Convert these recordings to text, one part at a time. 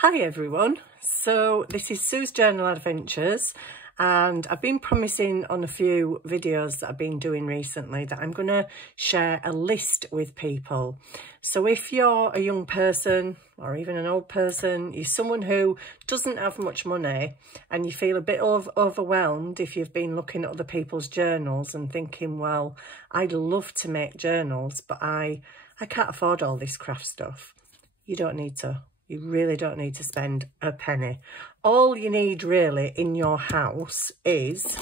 Hi everyone, so this is Sue's Journal Adventures, and I've been promising on a few videos that I've been doing recently that I'm going to share a list with people. So if you're a young person or even an old person, you're someone who doesn't have much money and you feel a bit overwhelmed if you've been looking at other people's journals and thinking, well, I'd love to make journals, but I can't afford all this craft stuff. You don't need to. You really don't need to spend a penny. All you need really in your house is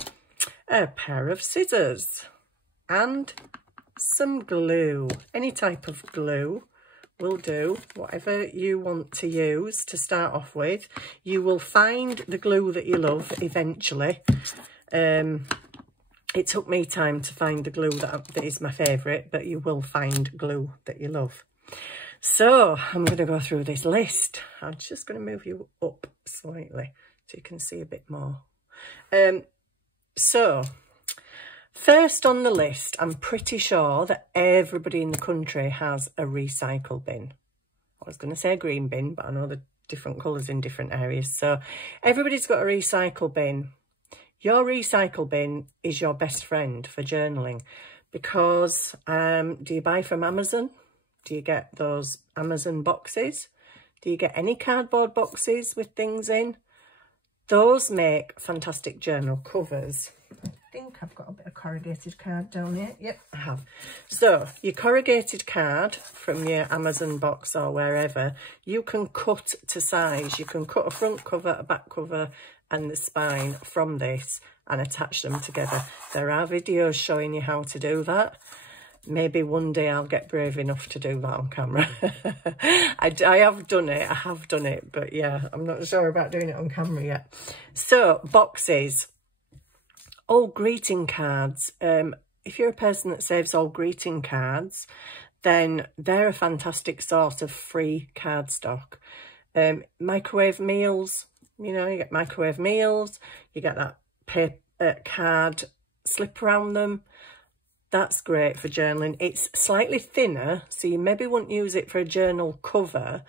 a pair of scissors and some glue. Any type of glue will do, whatever you want to use to start off with. You will find the glue that you love eventually. It took me time to find the glue that is my favourite, but you will find glue that you love. So I'm going to go through this list. I'm just going to move you up slightly so you can see a bit more. So first on the list, I'm pretty sure that everybody in the country has a recycle bin. I was going to say a green bin, but I know the different colours in different areas. So everybody's got a recycle bin. Your recycle bin is your best friend for journaling because do you buy from Amazon? Do you get those Amazon boxes? Do you get any cardboard boxes with things in? Those make fantastic journal covers. I think I've got a bit of corrugated card down here. Yep, I have. So your corrugated card from your Amazon box or wherever, you can cut to size. You can cut a front cover, a back cover and the spine from this and attach them together. There are videos showing you how to do that. Maybe one day I'll get brave enough to do that on camera. I have done it, but yeah, I'm not sure about doing it on camera yet. So, boxes. Old greeting cards. If you're a person that saves old greeting cards, then they're a fantastic source of free cardstock. Microwave meals, you know, you get microwave meals, you get that paper card slip around them. That's great for journaling. It's slightly thinner, so you maybe won't use it for a journal cover,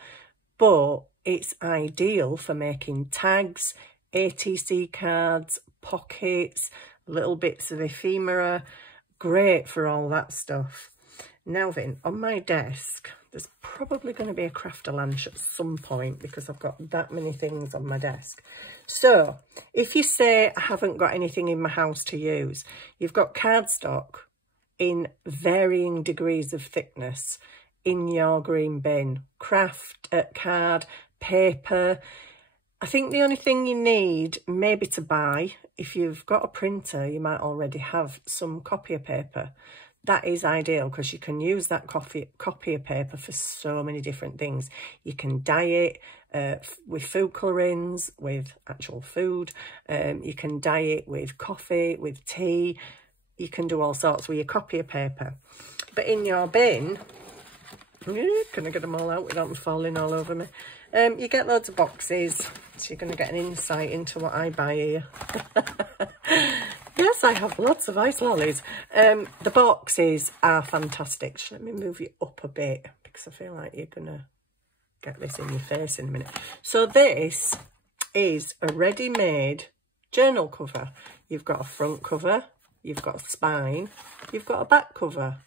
but it's ideal for making tags, ATC cards, pockets, little bits of ephemera. Great for all that stuff. Now then, on my desk, there's probably going to be a Crafter-Lunch at some point because I've got that many things on my desk. So, if you say I haven't got anything in my house to use, you've got cardstock in varying degrees of thickness in your green bin. Craft, card, paper. I think the only thing you need maybe to buy, if you've got a printer, you might already have some copier paper. That is ideal because you can use that copier paper for so many different things. You can dye it with food colourings, with actual food. You can dye it with coffee, with tea. You can do all sorts with your copier paper. But in your bin, can I get them all out without them falling all over me? You get loads of boxes, so you're going to get an insight into what I buy here. Yes, I have lots of ice lollies. The boxes are fantastic. Let me move you up a bit because I feel like you're going to get this in your face in a minute. So this is a ready-made journal cover. You've got a front cover. You've got a spine, you've got a back cover.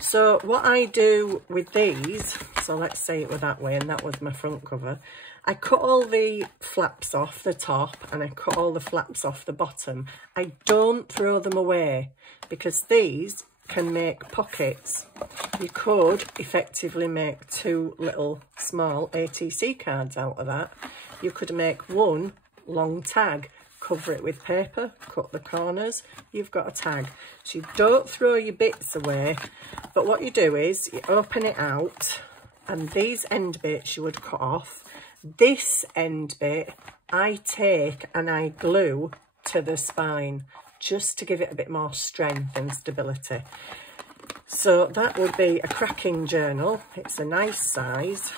So what I do with these, so let's say it were that way and that was my front cover, I cut all the flaps off the top and I cut all the flaps off the bottom. I don't throw them away because these can make pockets. You could effectively make two little small ATC cards out of that. You could make one long tag, cover it with paper, cut the corners, you've got a tag. So you don't throw your bits away, but what you do is you open it out and these end bits you would cut off. This end bit I take and I glue to the spine just to give it a bit more strength and stability. So that would be a cracking journal. It's a nice size.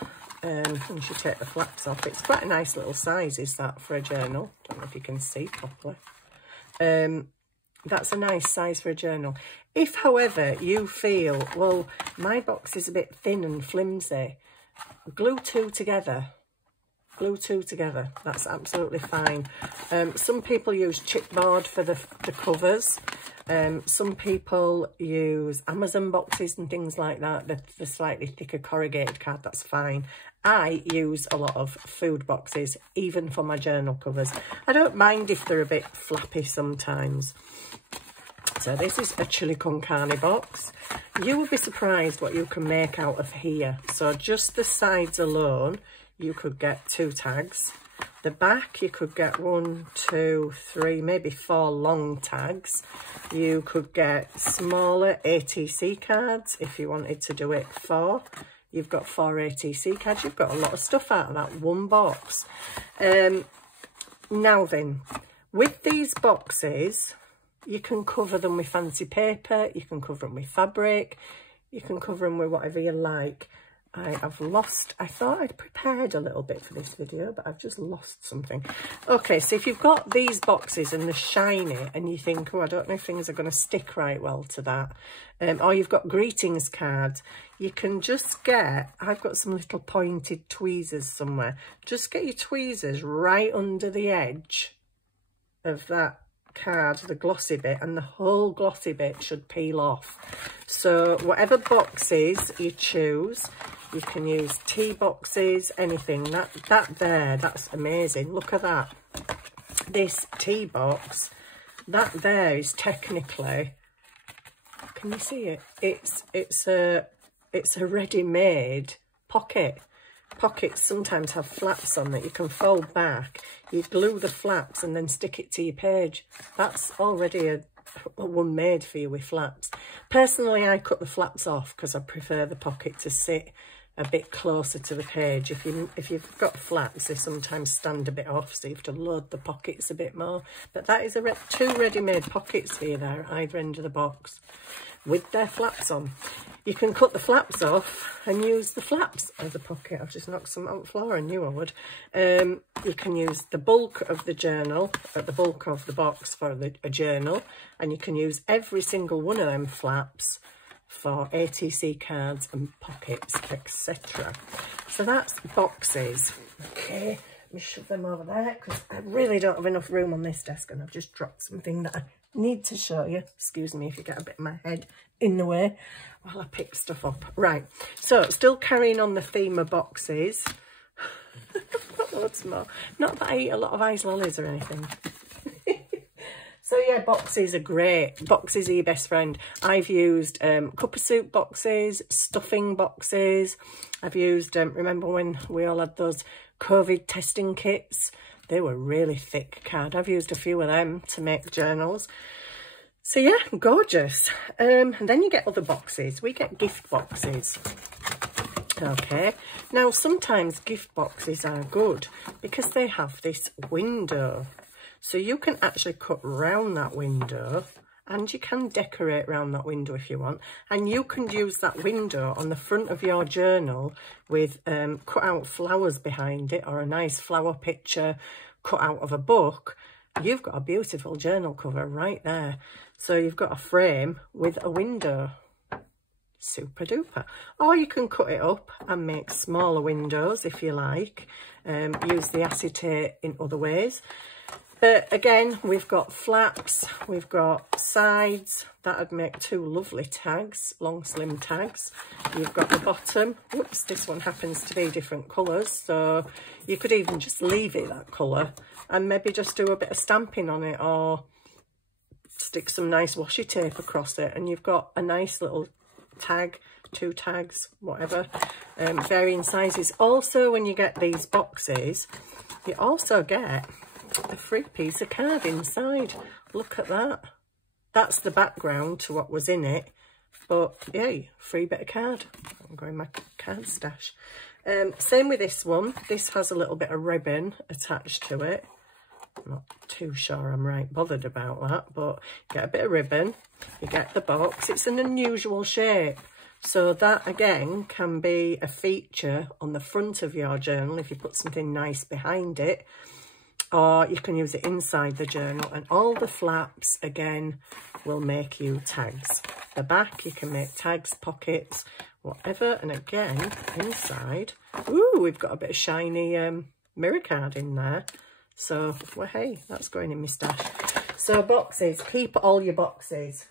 Once you take the flaps off, it's quite a nice little size, is that, for a journal? Don't know if you can see properly. That's a nice size for a journal. If, however, you feel, well, my box is a bit thin and flimsy, glue two together. glue two together. That's absolutely fine. Some people use chipboard for the covers. Some people use Amazon boxes and things like that. The slightly thicker corrugated card, that's fine. I use a lot of food boxes, even for my journal covers. I don't mind if they're a bit flappy sometimes. So this is a chili con carne box. You will be surprised what you can make out of here. So just the sides alone, you could get 2 tags. The back, you could get 1, 2, 3, maybe 4 long tags. You could get smaller ATC cards if you wanted to do it 4. You've got 4 ATC cards. You've got a lot of stuff out of that one box. Now then, with these boxes, you can cover them with fancy paper. You can cover them with fabric. You can cover them with whatever you like. I thought I'd prepared a little bit for this video, but I've just lost something. Okay, so if you've got these boxes and they're shiny and you think, oh, I don't know if things are going to stick right well to that, or you've got greetings cards, you can just get, I've got some little pointed tweezers somewhere. Just get your tweezers right under the edge of that card, the glossy bit, and the whole glossy bit should peel off. So whatever boxes you choose, you can use tea boxes, anything. That's amazing. Look at that. This tea box, that there is technically, can you see it? It's a ready-made pocket. Pockets sometimes have flaps on that you can fold back. You glue the flaps and then stick it to your page. That's already a one made for you with flaps. Personally, I cut the flaps off because I prefer the pocket to sit a bit closer to the page. If you've got flaps, they sometimes stand a bit off, so you have to load the pockets a bit more. But that is 2 ready-made pockets here there, either end of the box, with their flaps on. You can cut the flaps off and use the flaps as a pocket. I've just knocked some on the floor, I knew I would. You can use the bulk of the journal, the bulk of the box for a journal, and you can use every single one of them flaps for ATC cards and pockets, etc. So that's boxes. Okay, let me shove them over there because I really don't have enough room on this desk and I've just dropped something that I need to show you. Excuse me if you get a bit of my head in the way while I pick stuff up. Right, so still carrying on the theme of boxes. Loads more. Not that I eat a lot of ice lollies or anything. So yeah, boxes are great. Boxes are your best friend. I've used cup of soup boxes, stuffing boxes. I've used, remember when we all had those COVID testing kits? They were really thick card. I've used a few of them to make journals. So yeah, gorgeous. And then you get other boxes. We get gift boxes. Okay, now sometimes gift boxes are good because they have this window. So you can actually cut round that window and you can decorate around that window if you want. And you can use that window on the front of your journal with cut out flowers behind it or a nice flower picture cut out of a book. You've got a beautiful journal cover right there. So you've got a frame with a window. Super duper. Or you can cut it up and make smaller windows if you like. Use the acetate in other ways. But again, we've got flaps, we've got sides. That would make 2 lovely tags, long slim tags. You've got the bottom. Whoops, this one happens to be different colours. So you could even just leave it that colour and maybe just do a bit of stamping on it or stick some nice washi tape across it. And you've got a nice little tag, 2 tags, whatever, varying sizes. Also, when you get these boxes, you also get a free piece of card inside. Look at that. That's the background to what was in it, but yay, free bit of card. I'm going my card stash. Same with this one. This has a little bit of ribbon attached to it. I'm not too sure I'm right bothered about that, but you get a bit of ribbon, you get the box. It's an unusual shape, so that again can be a feature on the front of your journal if you put something nice behind it, or you can use it inside the journal. And all the flaps again will make you tags. The back you can make tags, pockets, whatever. And again inside, ooh, we've got a bit of shiny mirror card in there. So, well, hey, that's going in my stash. So boxes, keep all your boxes.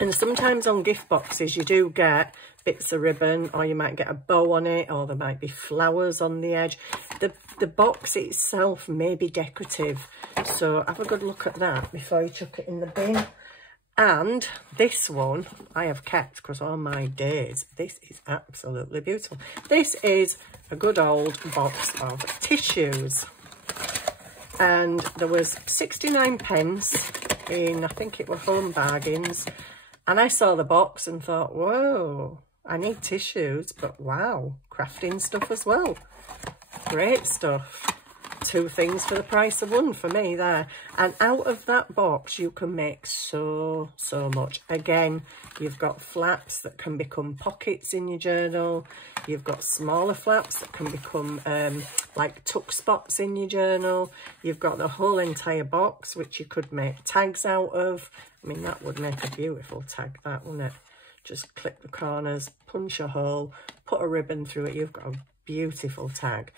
And sometimes on gift boxes, you do get bits of ribbon, or you might get a bow on it, or there might be flowers on the edge. The box itself may be decorative. So have a good look at that before you chuck it in the bin. And this one I have kept because on my days, this is absolutely beautiful. This is a good old box of tissues. And there was 69p in, I think it were Home Bargains. And I saw the box and thought, whoa, I need tissues, but wow, crafting stuff as well. Great stuff. 2 things for the price of 1 for me there. And out of that box, you can make so much. Again, you've got flaps that can become pockets in your journal. You've got smaller flaps that can become like tuck spots in your journal. You've got the whole entire box, which you could make tags out of. I mean, that would make a beautiful tag, that, wouldn't it? Just clip the corners, punch a hole, put a ribbon through it. You've got a beautiful tag.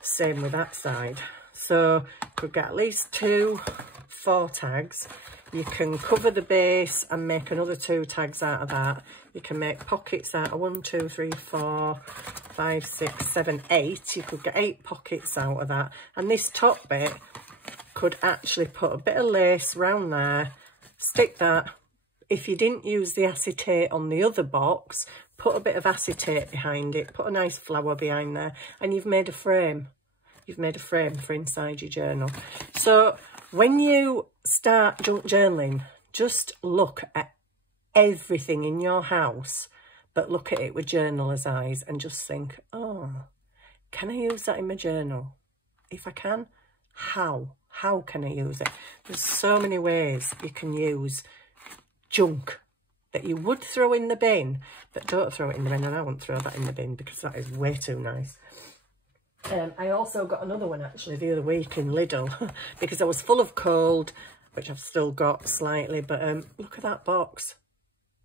Same with that side. So could get at least 2, 4 tags. You can cover the base and make another 2 tags out of that. You can make pockets out of 1, 2, 3, 4, 5, 6, 7, 8. You could get 8 pockets out of that. And this top bit could actually put a bit of lace round there, stick that. If you didn't use the acetate on the other box, put a bit of acetate behind it, put a nice flower behind there, and you've made a frame. You've made a frame for inside your journal. So when you start junk journaling, just look at everything in your house, but look at it with journaler's eyes and just think, oh, can I use that in my journal? If I can, how? How can I use it? There's so many ways you can use junk that you would throw in the bin, but don't throw it in the bin, and I won't throw that in the bin because that is way too nice. I also got another one actually the other week in Lidl because I was full of cold, which I've still got slightly, but look at that box.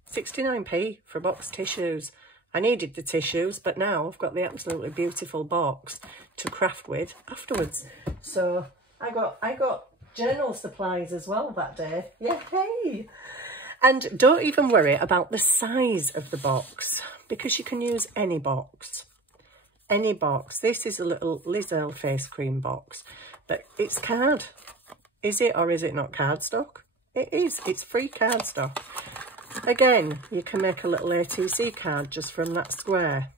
69p for a box of tissues. I needed the tissues, but now I've got the absolutely beautiful box to craft with afterwards. So I got journal supplies as well that day. Yay! And don't even worry about the size of the box because you can use any box. Any box. This is a little Liz Earle face cream box, but it's card. Is it or is it not cardstock? It is. It's free cardstock. Again, you can make a little ATC card just from that square.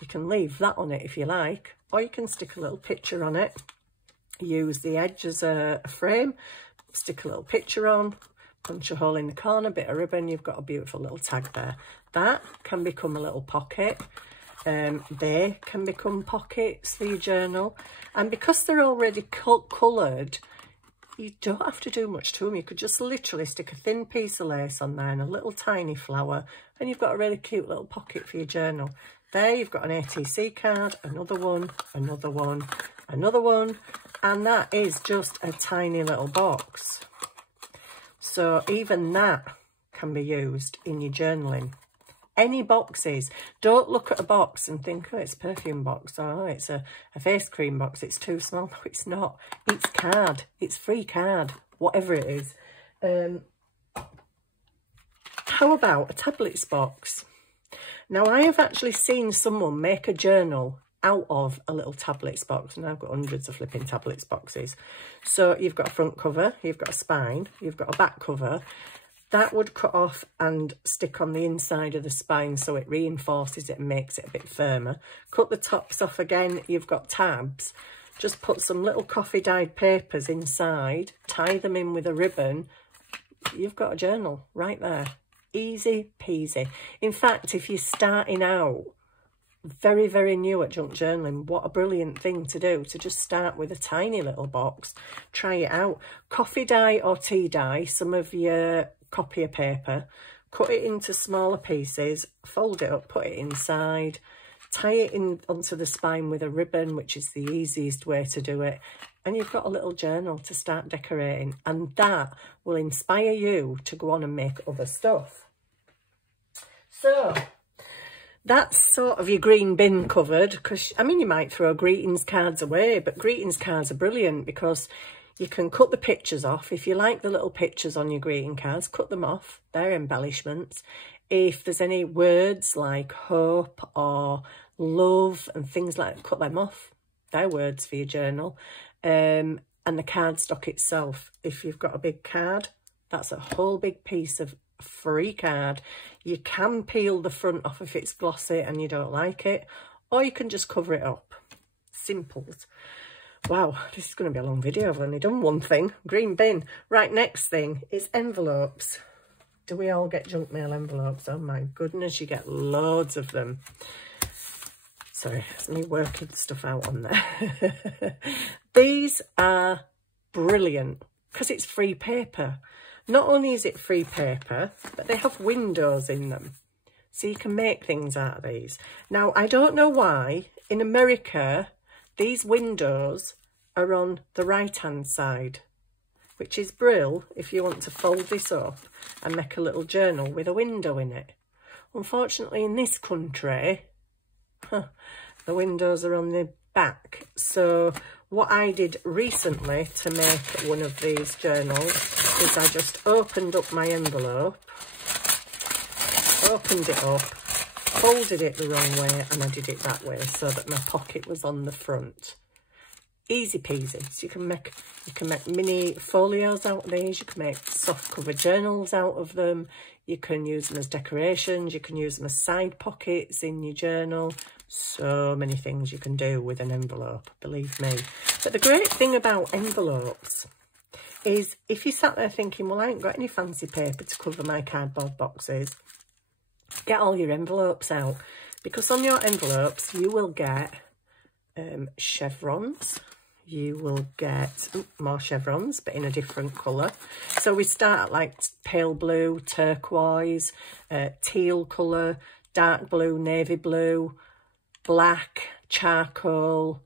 You can leave that on it if you like, or you can stick a little picture on it. Use the edge as a frame, stick a little picture on, punch a hole in the corner, bit of ribbon, you've got a beautiful little tag there. That can become a little pocket. They can become pockets for your journal, and because they're already coloured, you don't have to do much to them. You could just literally stick a thin piece of lace on there and a little tiny flower, and you've got a really cute little pocket for your journal. There you've got an ATC card, another one, another one, another one, and that is just a tiny little box. So even that can be used in your journaling. Any boxes. Don't look at a box and think, oh, it's a perfume box, or oh, it's a face cream box, it's too small. No, it's not. It's card. It's free card, whatever it is. How about a tablets box? Now, I have actually seen someone make a journal out of a little tablets box, and I've got hundreds of flipping tablets boxes. So you've got a front cover, you've got a spine, you've got a back cover. That would cut off and stick on the inside of the spine so it reinforces it and makes it a bit firmer. Cut the tops off again, you've got tabs. Just put some little coffee dyed papers inside, tie them in with a ribbon. You've got a journal right there. Easy peasy. In fact, if you're starting out, very, very new at junk journaling, what a brilliant thing to do, to just start with a tiny little box. Try it out. Coffee dye or tea dye some of your copier paper, cut it into smaller pieces, fold it up, put it inside, tie it in onto the spine with a ribbon, which is the easiest way to do it, and you've got a little journal to start decorating, and that will inspire you to go on and make other stuff. So that's sort of your green bin covered, because, I mean, you might throw greetings cards away, but greetings cards are brilliant because you can cut the pictures off. If you like the little pictures on your greeting cards, cut them off. They're embellishments. If there's any words like hope or love and things like that, cut them off. They're words for your journal. And the cardstock itself, if you've got a big card, that's a whole big piece of free card. You can peel the front off if it's glossy and you don't like it, or you can just cover it up. Simple. Wow, this is going to be a long video. I've only done one thing. Green bin. Right, next thing is envelopes. Do we all get junk mail envelopes? Oh my goodness, you get loads of them. Sorry, it's me working stuff out on there. These are brilliant because it's free paper. Not only is it free paper, but they have windows in them. So you can make things out of these. Now, I don't know why, in America, these windows are on the right-hand side, which is brill if you want to fold this up and make a little journal with a window in it. Unfortunately, in this country, the windows are on the back. So what I did recently to make one of these journals is I just opened up my envelope, opened it up, folded it the wrong way, and I did it that way so that my pocket was on the front. Easy peasy. So you can make mini folios out of these, you can make soft cover journals out of them, you can use them as decorations, you can use them as side pockets in your journal. So many things you can do with an envelope, believe me. But the great thing about envelopes is if you sat there thinking, well, I ain't got any fancy paper to cover my cardboard boxes, get all your envelopes out, because on your envelopes you will get chevrons. You will get more chevrons, but in a different colour. So we start at like pale blue, turquoise, teal colour, dark blue, navy blue, black, charcoal,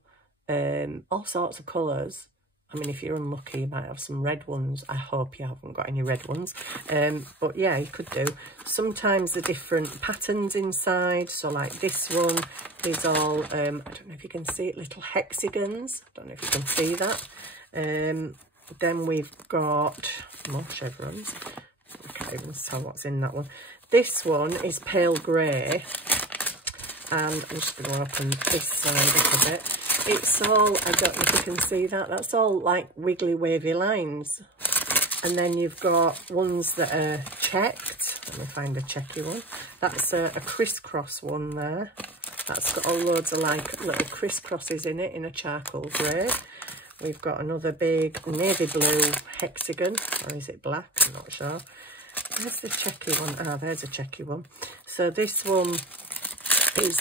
all sorts of colours. I mean, if you're unlucky, you might have some red ones. I hope you haven't got any red ones. But yeah, you could do. Sometimes the different patterns inside. So like this one is all, I don't know if you can see it, little hexagons. I don't know if you can see that. Then we've got more chevrons. I can't even tell what's in that one. This one is pale grey. And I'm just going to open this side up a bit. It's all, I don't know if you can see that, that's all like wiggly wavy lines. And then you've got ones that are checked. Let me find a checky one. That's a crisscross one there. That's got all loads of like little crisscrosses in it in a charcoal grey. We've got another big navy blue hexagon, or is it black? I'm not sure. Where's the checky one? Ah, there's a checky one. So this one is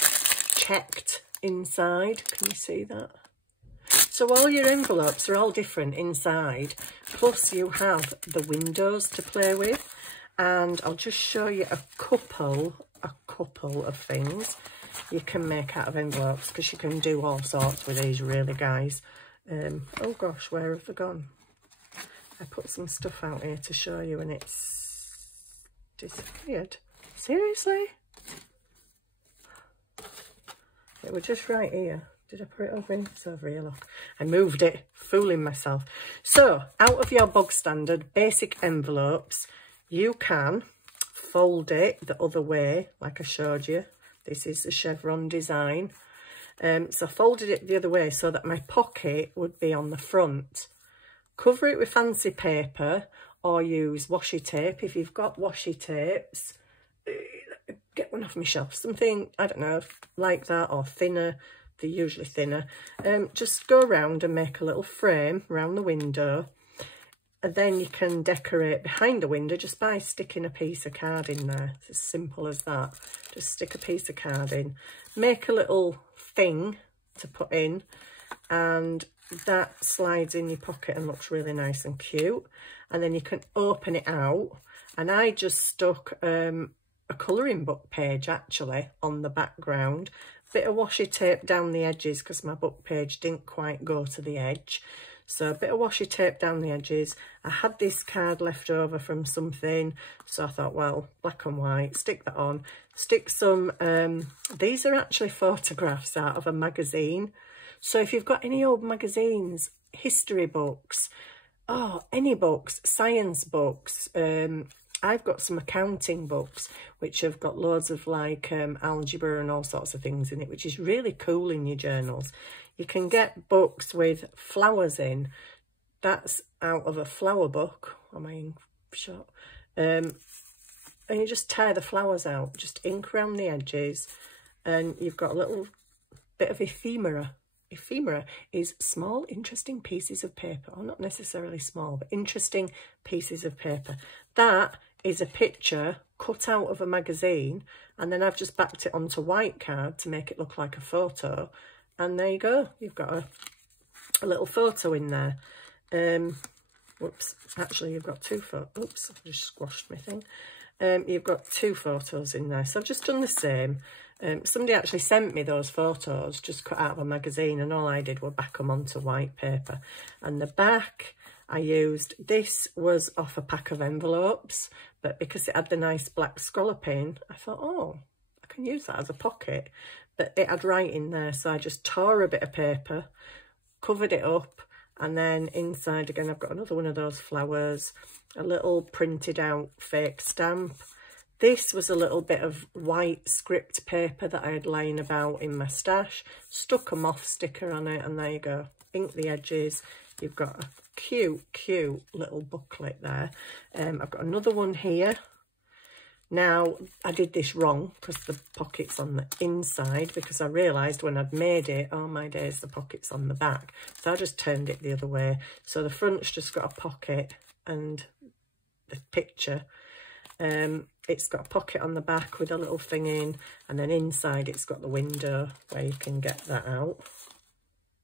checked inside. Can you see that? So all your envelopes are all different inside, plus you have the windows to play with. And I'll just show you a couple of things you can make out of envelopes, because you can do all sorts with these really, guys. Oh gosh, where have they gone? I put some stuff out here to show you and it's disappeared. Seriously? It was just right here. Did I put it over here? It's over here, look. I moved it, fooling myself. So, out of your bog standard basic envelopes, you can fold it the other way, like I showed you. This is the chevron design. So I folded it the other way so that my pocket would be on the front. Cover it with fancy paper or use washi tape. If you've got washi tapes, get one off my shelf. Something, I don't know, like that or thinner. They're usually thinner. Just go around and make a little frame around the window. And then you can decorate behind the window just by sticking a piece of card in there. It's as simple as that. Just stick a piece of card in. Make a little thing to put in. And that slides in your pocket and looks really nice and cute. And then you can open it out. And I just stuck a colouring book page actually on the background. Bit of washi tape down the edges because my book page didn't quite go to the edge. So a bit of washi tape down the edges. I had this card left over from something, so I thought, well, black and white, stick that on. Stick some, these are actually photographs out of a magazine. So if you've got any old magazines, history books, any books, science books, I've got some accounting books which have got loads of like algebra and all sorts of things in it, which is really cool in your journals. You can get books with flowers in. That's out of a flower book. Am I in shot? And you just tear the flowers out, just ink around the edges, and you've got a little bit of ephemera. Ephemera is small, interesting pieces of paper, or not necessarily small, but interesting pieces of paper. That is a picture cut out of a magazine, and then I've just backed it onto white card to make it look like a photo, and there you go. You've got a little photo in there. Whoops, actually you've got two photos. Oops, I just squashed my thing. You've got two photos in there, so I've just done the same. Somebody actually sent me those photos just cut out of a magazine, and all I did was back them onto white paper. And the back I used, this was off a pack of envelopes, but because it had the nice black scalloping, I thought, oh, I can use that as a pocket. But it had writing there, so I just tore a bit of paper, covered it up, and then inside again I've got another one of those flowers, a little printed out fake stamp. This was a little bit of white script paper that I had lying about in my stash. Stuck a moth sticker on it, and there you go. Ink the edges. You've got a cute, cute little booklet there. I've got another one here. Now, I did this wrong because the pocket's on the inside, because I realised when I'd made it, oh my days, the pocket's on the back. So I just turned it the other way. So the front's just got a pocket and the picture. It's got a pocket on the back with a little thing in, and then inside it's got the window where you can get that out.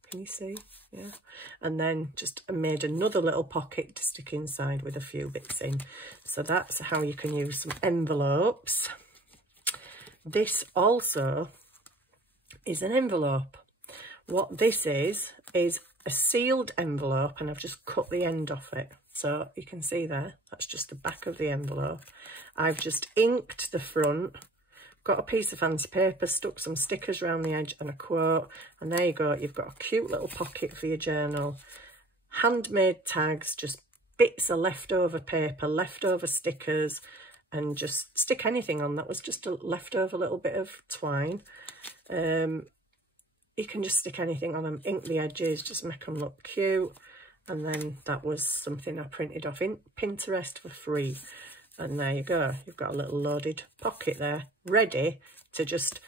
Can you see? Yeah. And then just made another little pocket to stick inside with a few bits in. So that's how you can use some envelopes. This also is an envelope. What this is a sealed envelope, and I've just cut the end off it. So you can see there, that's just the back of the envelope. I've just inked the front, got a piece of fancy paper, stuck some stickers around the edge and a quote, and there you go. You've got a cute little pocket for your journal. Handmade tags, just bits of leftover paper, leftover stickers, and just stick anything on. That was just a leftover little bit of twine. You can just stick anything on them, ink the edges, just make them look cute. And then that was something I printed off in Pinterest for free. And there you go. You've got a little loaded pocket there, ready to just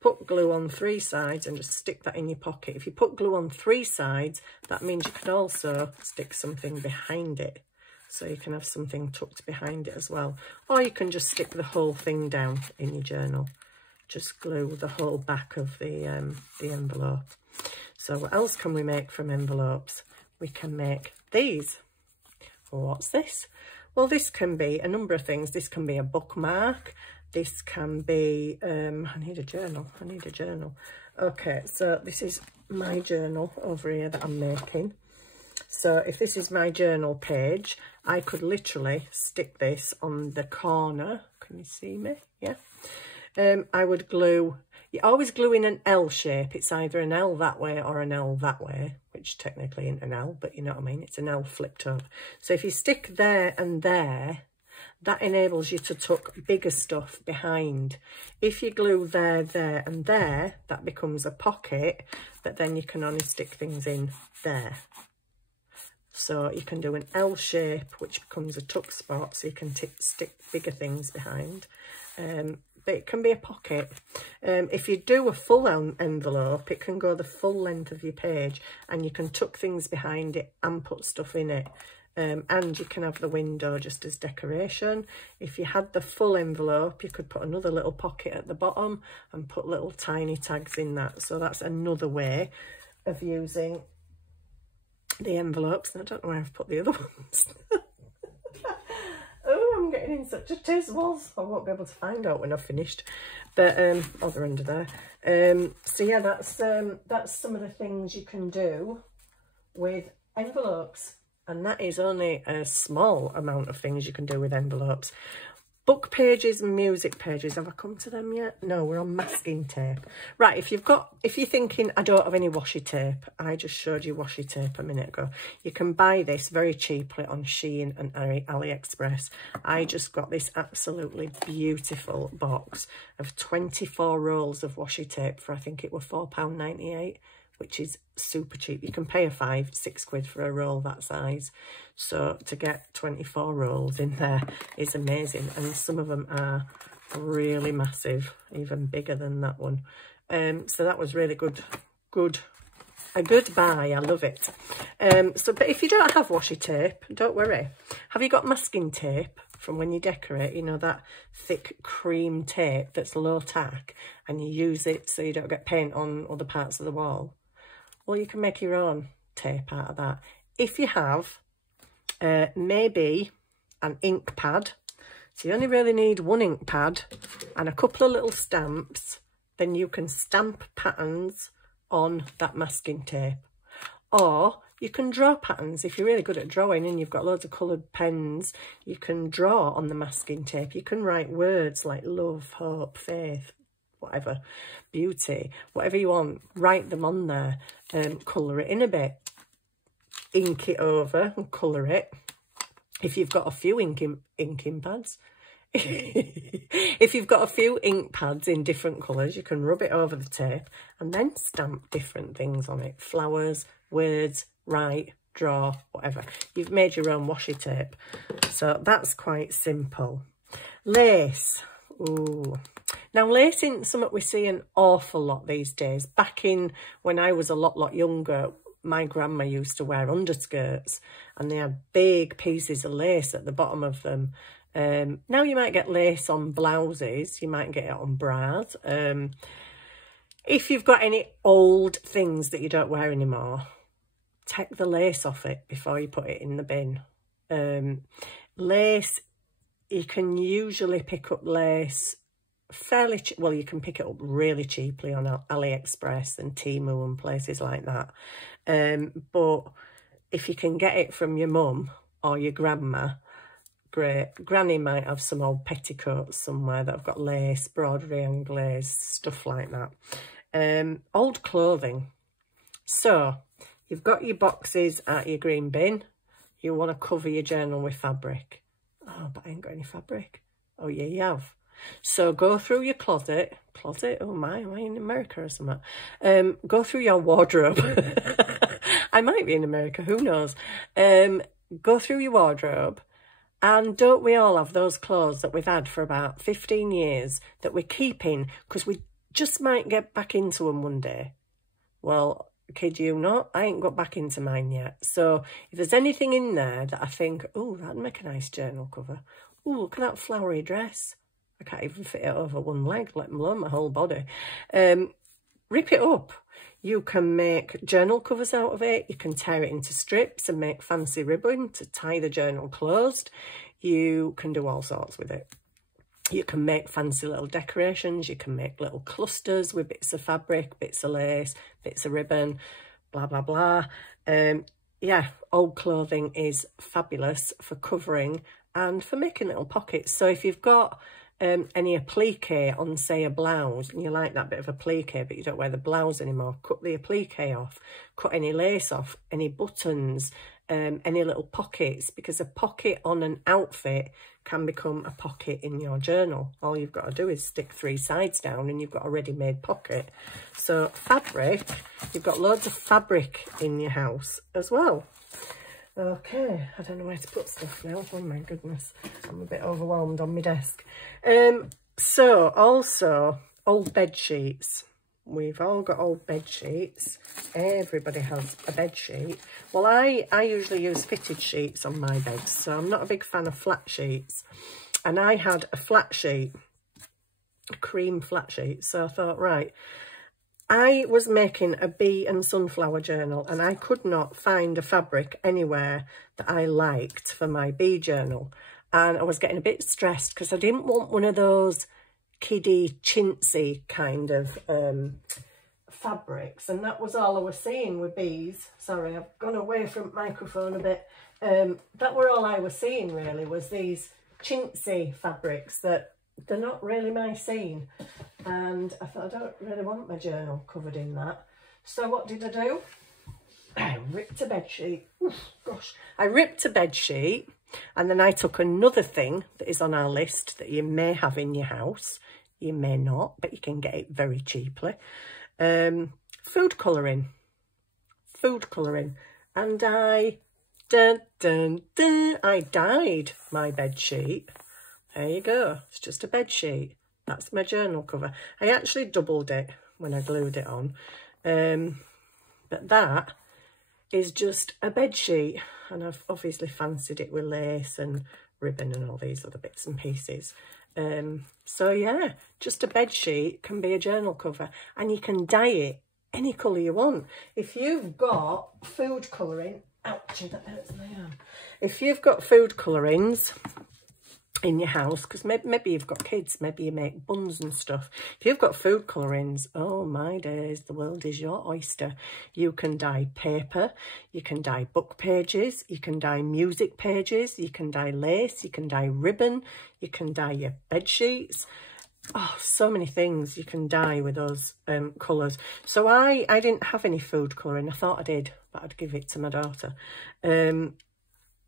put glue on 3 sides and just stick that in your pocket. If you put glue on 3 sides, that means you can also stick something behind it. So you can have something tucked behind it as well. Or you can just stick the whole thing down in your journal. Just glue the whole back of the envelope. So what else can we make from envelopes? We can make these. Well, what's this? Well, this can be a number of things. This can be a bookmark. This can be, I need a journal. Okay, so this is my journal over here that I'm making. So if this is my journal page, I could literally stick this on the corner. Can you see me? Yeah. I would glue, you always glue in an L shape. It's either an L that way or an L that way, which technically isn't an L, but you know what I mean? It's an L flipped up. So if you stick there and there, that enables you to tuck bigger stuff behind. If you glue there, there and there, that becomes a pocket, but then you can only stick things in there. So you can do an L shape, which becomes a tuck spot, so you can stick bigger things behind. But it can be a pocket. If you do a full envelope, it can go the full length of your page, and you can tuck things behind it and put stuff in it. And you can have the window just as decoration. If you had the full envelope, you could put another little pocket at the bottom and put little tiny tags in that. So that's another way of using the envelopes. And I don't know where I've put the other ones. Oh, I'm getting in such a tizzles. I won't be able to find out when I've finished. But oh, they're under there. So yeah, that's some of the things you can do with envelopes. And that is only a small amount of things you can do with envelopes. Book pages and music pages. Have I come to them yet? No, we're on masking tape. Right, if you're thinking, I don't have any washi tape, I just showed you washi tape a minute ago. You can buy this very cheaply on Shein and AliExpress. I just got this absolutely beautiful box of 24 rolls of washi tape for, I think it were £4.98, which is super cheap. You can pay a £5-6 for a roll that size. So to get 24 rolls in there is amazing. And some of them are really massive, even bigger than that one. So that was really a good buy. I love it. But if you don't have washi tape, don't worry. Have you got masking tape from when you decorate? You know, that thick cream tape that's low tack, and you use it so you don't get paint on other parts of the wall. Well, you can make your own tape out of that. If you have maybe an ink pad, so you only really need one ink pad and a couple of little stamps, then you can stamp patterns on that masking tape. Or you can draw patterns. If you're really good at drawing and you've got loads of coloured pens, you can draw on the masking tape. You can write words like love, hope, faith, whatever, beauty, whatever you want, write them on there, colour it in a bit, ink it over and colour it. If you've got a few inking pads, if you've got a few ink pads in different colours, you can rub it over the tape and then stamp different things on it. Flowers, words, write, draw, whatever. You've made your own washi tape. So that's quite simple. Lace. Ooh. Now, lace isn't something we see an awful lot these days. Back in when I was a lot younger, my grandma used to wear underskirts and they had big pieces of lace at the bottom of them. Now you might get lace on blouses, you might get it on bras. If you've got any old things that you don't wear anymore, take the lace off it before you put it in the bin. Lace, you can usually pick up lace fairly well, you can pick it up really cheaply on AliExpress and Temu and places like that. But if you can get it from your mum or your grandma, great. Granny might have some old petticoats somewhere that have got lace, broderie and glaze, stuff like that. Old clothing. So you've got your boxes at your green bin. You want to cover your journal with fabric. Oh, but I ain't got any fabric. Oh yeah, you have. So go through your closet, oh my, am I in America or something? Go through your wardrobe. I might be in America, who knows? Go through your wardrobe, and don't we all have those clothes that we've had for about 15 years that we're keeping because we just might get back into them one day? Well, kid you not, I ain't got back into mine yet. So if there's anything in there that I think, oh, that'd make a nice journal cover. Oh, look at that flowery dress. I can't even fit it over one leg, let alone my whole body. Rip it up. You can make journal covers out of it. You can tear it into strips and make fancy ribbon to tie the journal closed. You can do all sorts with it. You can make fancy little decorations. You can make little clusters with bits of fabric, bits of lace, bits of ribbon, blah, blah, blah. Yeah, old clothing is fabulous for covering and for making little pockets. So if you've got any applique on, say, a blouse, and you like that bit of applique, but you don't wear the blouse anymore, cut the applique off, cut any lace off, any buttons, any little pockets, because a pocket on an outfit can become a pocket in your journal. All you've got to do is stick 3 sides down and you've got a ready-made pocket. So fabric, you've got loads of fabric in your house as well. Okay, I don't know where to put stuff now. Oh my goodness, I'm a bit overwhelmed on my desk. So also old bed sheets. We've all got old bed sheets. Everybody has a bed sheet. Well, I usually use fitted sheets on my bed, so I'm not a big fan of flat sheets. And I had a flat sheet, a cream flat sheet. So I thought, right, I was making a bee and sunflower journal and I could not find a fabric anywhere that I liked for my bee journal. And I was getting a bit stressed because I didn't want one of those kiddie chintzy kind of fabrics, and that was all I was seeing with bees. Sorry, I've gone away from the microphone a bit. That were all I was seeing really, was these chintzy fabrics that they're not really my scene. And I thought, I don't really want my journal covered in that. So what did I do? I ripped a bedsheet. Oof, gosh. I ripped a bedsheet, and then I took another thing that is on our list that you may have in your house. You may not, but you can get it very cheaply. Food colouring. Food colouring. And I dyed my bedsheet. There you go. It's just a bedsheet. That's my journal cover. I actually doubled it when I glued it on. But that is just a bedsheet. And I've obviously fancied it with lace and ribbon and all these other bits and pieces. So yeah, just a bedsheet can be a journal cover, and you can dye it any colour you want. If you've got food colouring, ouchie, that hurts my arm. If you've got food colourings in your house, because maybe you've got kids, maybe you make buns and stuff. If you've got food colourings, oh my days, the world is your oyster. You can dye paper, you can dye book pages, you can dye music pages, you can dye lace, you can dye ribbon, you can dye your bed sheets. Oh, so many things you can dye with those colours. So I didn't have any food colouring. I thought I did, but I'd give it to my daughter.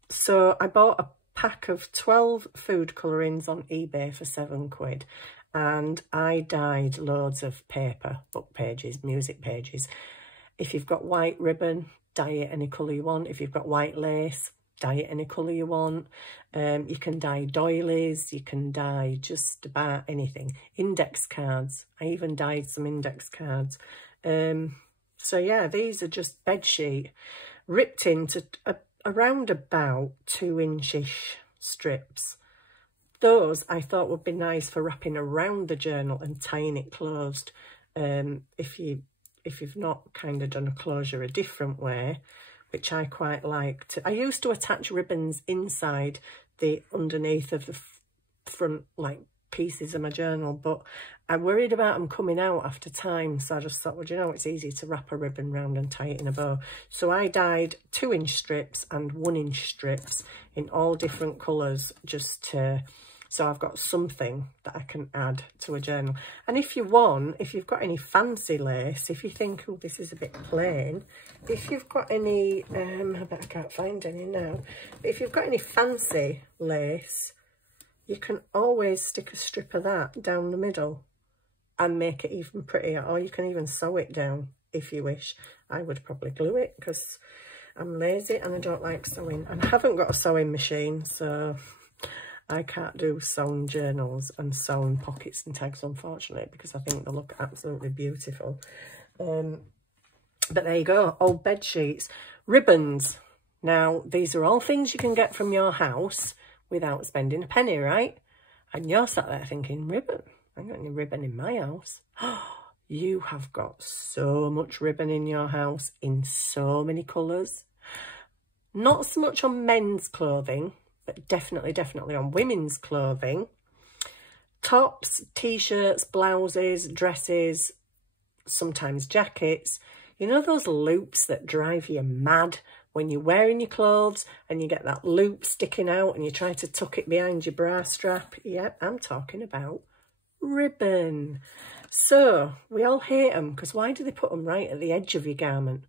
So I bought a pack of 12 food colourings on eBay for £7, and I dyed loads of paper, book pages, music pages. If you've got white ribbon, dye it any colour you want. If you've got white lace, dye it any colour you want. You can dye doilies, you can dye just about anything. Index cards, I even dyed some index cards. So yeah, these are just bedsheet ripped into around about 2-inch-ish strips. Those I thought would be nice for wrapping around the journal and tying it closed. If you've not kind of done a closure a different way, which I quite like to. I used to attach ribbons inside the underneath of the front like pieces of my journal, but I worried about them coming out after time, so I just thought, well, you know, it's easy to wrap a ribbon round and tie it in a bow. So I dyed 2-inch strips and 1-inch strips in all different colours, just to, so I've got something that I can add to a journal. And if you want, if you've got any fancy lace, if you think, oh, this is a bit plain, if you've got any, I bet I can't find any now, but if you've got any fancy lace, you can always stick a strip of that down the middle and make it even prettier, or you can even sew it down if you wish. I would probably glue it because I'm lazy and I don't like sewing, and I haven't got a sewing machine, so I can't do sewn journals and sewn pockets and tags, unfortunately, because I think they look absolutely beautiful. But there you go, old bed sheets. Ribbons. Now, these are all things you can get from your house without spending a penny, right? And you're sat there thinking, ribbon? I ain't got any ribbon in my house. You have got so much ribbon in your house in so many colours. Not so much on men's clothing, but definitely on women's clothing. Tops, t-shirts, blouses, dresses, sometimes jackets. You know those loops that drive you mad when you're wearing your clothes and you get that loop sticking out and you try to tuck it behind your bra strap? Yep, I'm talking about ribbon. So we all hate them, because why do they put them right at the edge of your garment?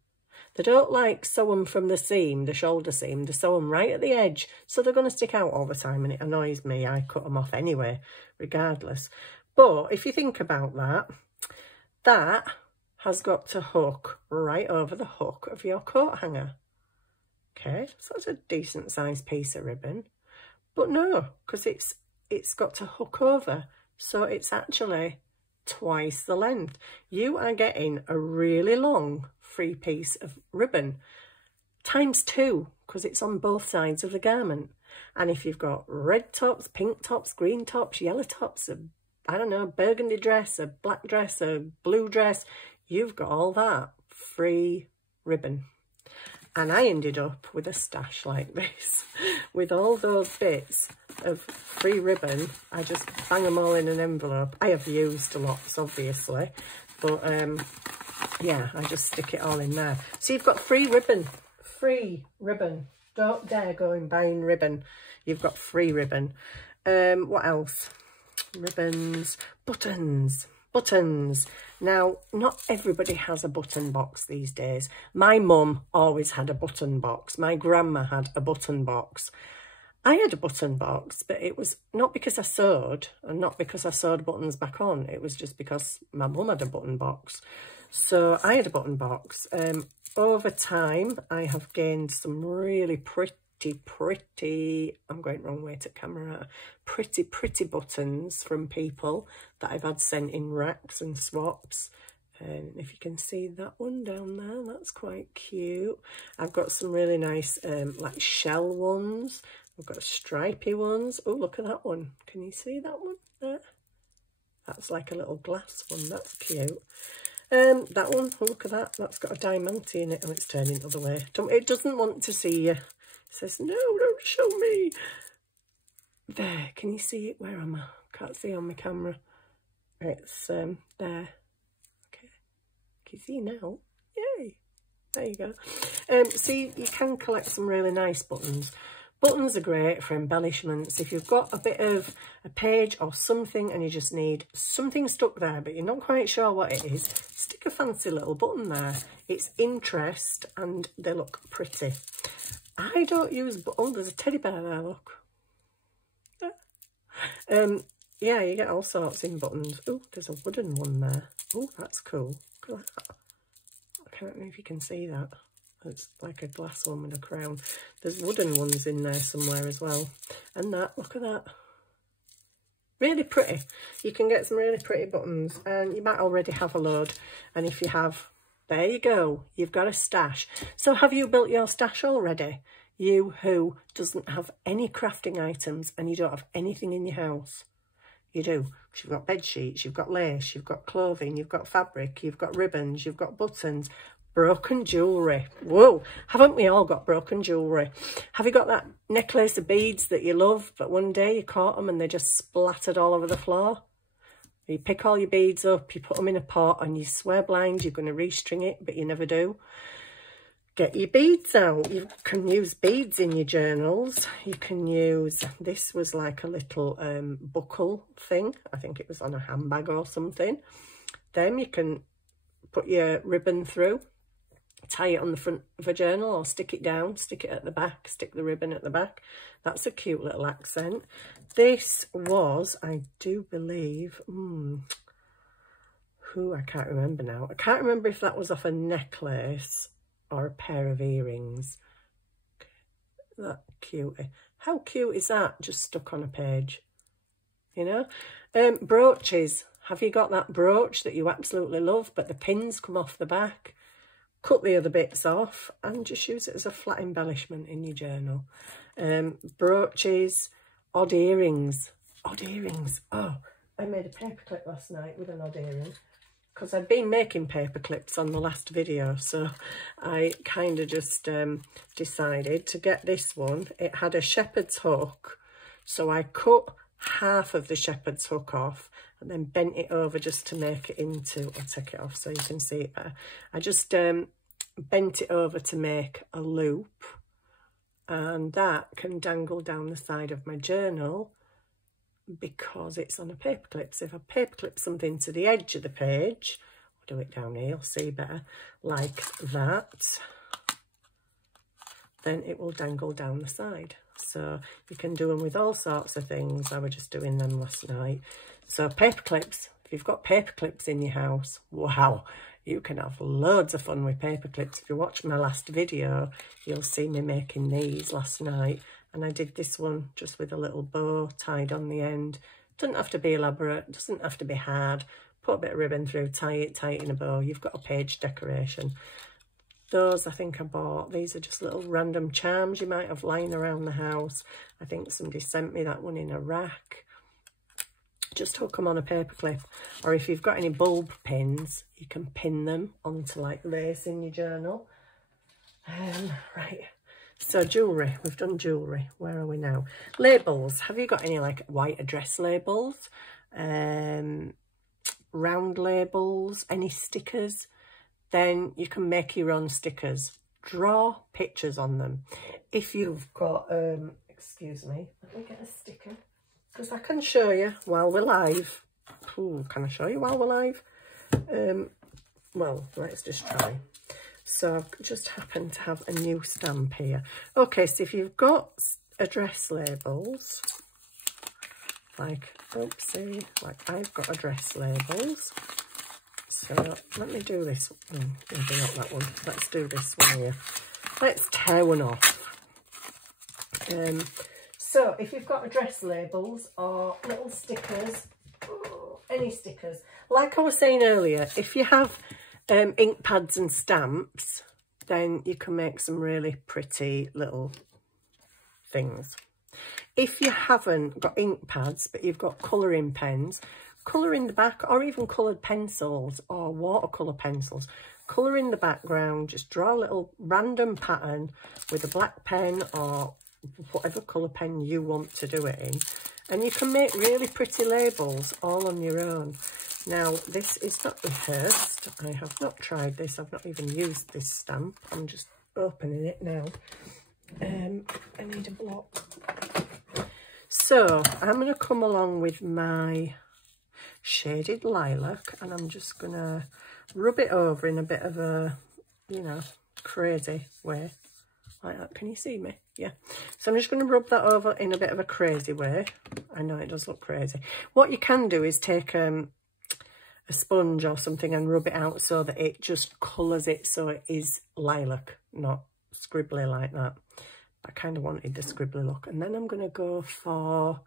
They don't like sew them from the seam, the shoulder seam. They sew them right at the edge, so they're going to stick out all the time, and it annoys me. I cut them off anyway, regardless. But if you think about that, that has got to hook right over the hook of your coat hanger. Okay, so that's a decent sized piece of ribbon. But no, because it's got to hook over, so it's actually twice the length. You are getting a really long free piece of ribbon times 2, because it's on both sides of the garment. And if you've got red tops, pink tops, green tops, yellow tops, I don't know, a burgundy dress, a black dress, a blue dress, you've got all that free ribbon. And I ended up with a stash like this, with all those bits of free ribbon. I just bang them all in an envelope. I have used lots, obviously, but yeah, I just stick it all in there. So you've got free ribbon. Free ribbon. Don't dare go and buying ribbon. You've got free ribbon. What else? Ribbons. Buttons. Buttons. Now, not everybody has a button box these days. My mum always had a button box. My grandma had a button box. I had a button box, but it was not because I sewed and not because I sewed buttons back on. It was just because my mum had a button box. So I had a button box. Over time, I have gained some really pretty, I'm going wrong way to camera, pretty buttons from people that I've had sent in racks and swaps. And if you can see that one down there, that's quite cute. I've got some really nice like shell ones. I've got stripy ones. Oh, look at that one. Can you see that one there? That's like a little glass one. That's cute. That one, oh, look at that. That's got a diamante in it. Oh, it's turning the other way. It doesn't want to see you. It says, no, don't show me. There, can you see it? Where am I? Can't see on my camera. It's there. Okay. Can you see now? Yay. There you go. See, you can collect some really nice buttons. Buttons are great for embellishments. If you've got a bit of a page or something and you just need something stuck there, but you're not quite sure what it is, stick a fancy little button there. It's interest and they look pretty. I don't use, oh, there's a teddy bear there, look. Yeah, you get all sorts in buttons. Oh, there's a wooden one there. Oh, that's cool. Look at that. I can't know if you can see that. It's like a glass one with a crown. There's wooden ones in there somewhere as well. And that, look at that. Really pretty. You can get some really pretty buttons and you might already have a load. And if you have, there you go. You've got a stash. So have you built your stash already? You who doesn't have any crafting items and you don't have anything in your house. You do. You've got bed sheets, you've got lace, you've got clothing, you've got fabric, you've got ribbons, you've got buttons. Broken jewellery. Whoa, haven't we all got broken jewellery? Have you got that necklace of beads that you love, but one day you caught them and they just splattered all over the floor? You pick all your beads up, you put them in a pot and you swear blind you're going to restring it, but you never do. Get your beads out. You can use beads in your journals. You can use, this was like a little buckle thing. I think it was on a handbag or something. Then you can put your ribbon through. Tie it on the front of a journal or stick it down, stick it at the back, stick the ribbon at the back. That's a cute little accent. This was, I do believe, I can't remember now. I can't remember if that was off a necklace or a pair of earrings. That cute. How cute is that? Just stuck on a page, you know? Brooches. Have you got that brooch that you absolutely love, but the pins come off the back? Cut the other bits off and just use it as a flat embellishment in your journal. Brooches, odd earrings. Odd earrings. Oh, I made a paperclip last night with an odd earring because I'd been making paper clips on the last video, so I kind of just decided to get this one. It had a shepherd's hook, so I cut half of the shepherd's hook off and then bent it over just to make it into, I'll take it off so you can see it better. I just bent it over to make a loop, and that can dangle down the side of my journal because it's on a paperclip. So if I paperclip something to the edge of the page, I'll do it down here, you'll see better, like that, then it will dangle down the side. So you can do them with all sorts of things. I was just doing them last night. So paper clips, if you've got paper clips in your house, wow, you can have loads of fun with paper clips. If you watch my last video, you'll see me making these last night. And I did this one just with a little bow tied on the end. Doesn't have to be elaborate, doesn't have to be hard. Put a bit of ribbon through, tie it in a bow. You've got a page decoration. Those I think I bought. These are just little random charms you might have lying around the house. I think somebody sent me that one in a rack. Just hook them on a paper clip. Or if you've got any bulb pins, you can pin them onto like lace in your journal. Right, so jewellery. We've done jewellery. Where are we now? Labels. Have you got any like white address labels? Round labels? Any stickers? then you can make your own stickers. Draw pictures on them. If you've got, excuse me, let me get a sticker, because I can show you while we're live. Ooh, can I show you while we're live? Well, let's just try. So I've just happened to have a new stamp here. Okay, so if you've got address labels, like, oopsie, like I've got address labels. So let me do this. Maybe not that one. Let's do this one here. Let's tear one off. So if you've got address labels or little stickers, any stickers, like I was saying earlier, if you have ink pads and stamps, then you can make some really pretty little things. If you haven't got ink pads, but you've got colouring pens, colour in the back, or even coloured pencils or watercolour pencils. Colour in the background, just draw a little random pattern with a black pen or whatever colour pen you want to do it in. And you can make really pretty labels all on your own. Now, this is not rehearsed. I have not tried this. I've not even used this stamp. I'm just opening it now. I need a block. So, I'm going to come along with my shaded lilac, and I'm just going to rub it over in a bit of a, you know, crazy way. Like that. Can you see me? Yeah. So I'm just going to rub that over in a bit of a crazy way. I know it does look crazy. What you can do is take a sponge or something and rub it out so that it just colours it so it is lilac, not scribbly like that. I kind of wanted the scribbly look. And then I'm going to go for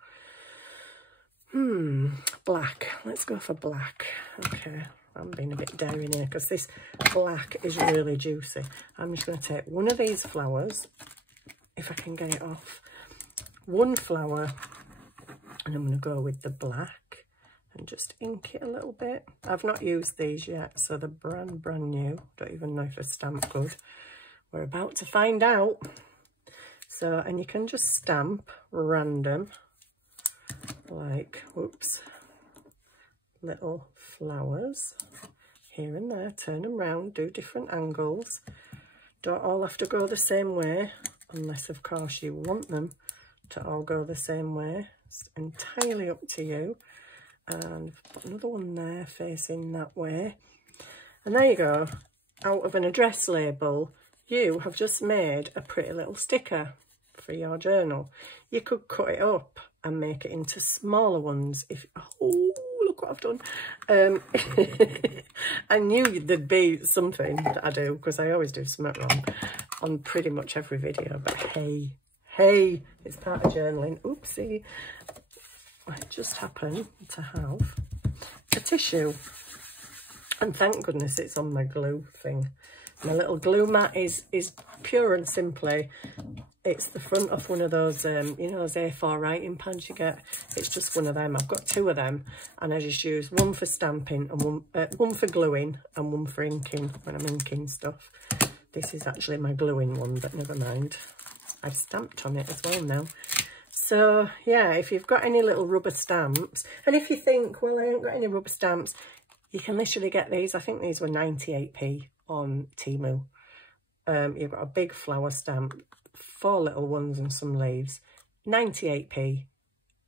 black. Let's go for black. Okay, I'm being a bit daring here because this black is really juicy. I'm just going to take one of these flowers, if I can get it off. One flower, and I'm going to go with the black and just ink it a little bit. I've not used these yet, so they're brand new. Don't even know if they're stamped good. We're about to find out. So, and you can just stamp random, like, whoops, little flowers here and there. Turn them round, do different angles. Don't all have to go the same way, unless of course you want them to all go the same way. It's entirely up to you. And put another one there facing that way. And there you go. Out of an address label, you have just made a pretty little sticker for your journal. You could cut it up and make it into smaller ones. If, oh, look what I've done. I knew there'd be something that I do, because I always do something wrong on pretty much every video. But hey, it's part of journaling. Oopsie. I just happen to have a tissue. And thank goodness it's on my glue thing. My little glue mat is pure and simply, it's the front of one of those, you know, those A4 writing pads you get. It's just one of them. I've got two of them, and I just use one for stamping and one for gluing and one for inking when I'm inking stuff. This is actually my gluing one, but never mind. I've stamped on it as well now. So, yeah, if you've got any little rubber stamps, and if you think, well, I haven't got any rubber stamps, you can literally get these. I think these were 98p on Temu. You've got a big flower stamp, 4 little ones and some leaves, 98p.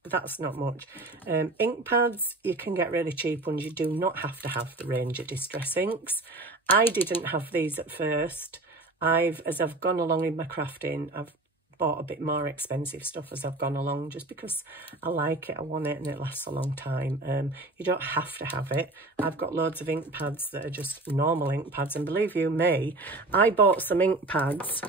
That's not much. Ink pads, you can get really cheap ones. You do not have to have the Ranger Distress inks. I didn't have these at first. As I've gone along in my crafting, I've bought a bit more expensive stuff as I've gone along, just because I like it, I want it, and it lasts a long time. You don't have to have it. I've got loads of ink pads that are just normal ink pads, and believe you me, I bought some ink pads,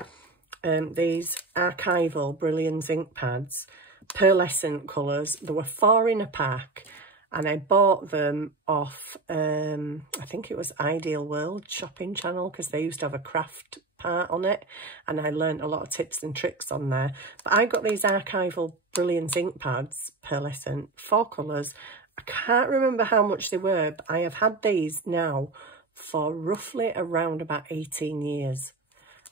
these Archival Brilliance ink pads, pearlescent colours. There were 4 in a pack, and I bought them off, I think it was Ideal World shopping channel, because they used to have a craft part on it, and I learned a lot of tips and tricks on there. But I got these Archival Brilliance ink pads, pearlescent, 4 colours. I can't remember how much they were, but I have had these now for roughly around about 18 years.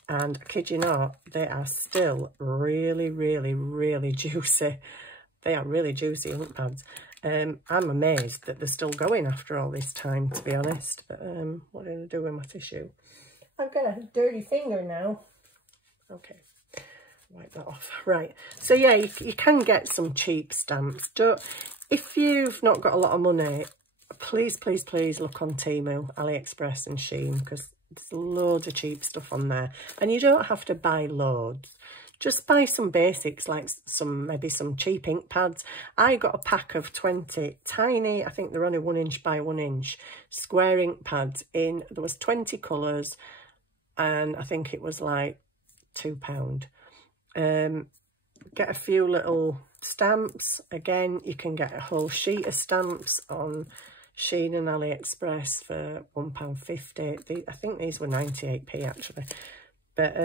And I kid you not, they are still really, really, really juicy. They are really juicy ink pads. I'm amazed that they're still going after all this time, to be honest. But what did I do with my tissue? I've got a dirty finger now. Okay, wipe that off. Right, so yeah, you can get some cheap stamps. If you've not got a lot of money, please, please, please look on Temu, AliExpress and Shein, because there's loads of cheap stuff on there. And you don't have to buy loads. Just buy some basics, like maybe some cheap ink pads. I got a pack of 20 tiny, I think they're only 1 inch by 1 inch, square ink pads in. There was 20 colours, and I think it was like £2. Get a few little stamps. Again, you can get a whole sheet of stamps on Shein and AliExpress for £1.50. I think these were 98p actually. But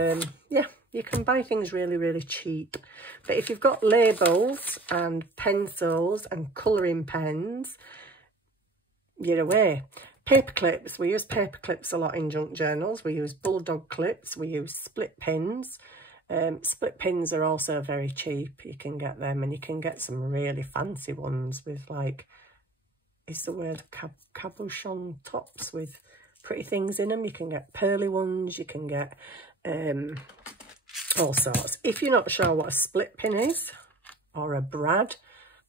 yeah, you can buy things really, really cheap. But if you've got labels and pencils and colouring pens, you're away. Paper clips. We use paper clips a lot in junk journals. We use bulldog clips. We use split pins. Split pins are also very cheap. You can get them, and you can get some really fancy ones with, like, is the word cabochon tops with pretty things in them. You can get pearly ones. You can get all sorts. If you're not sure what a split pin is, or a brad,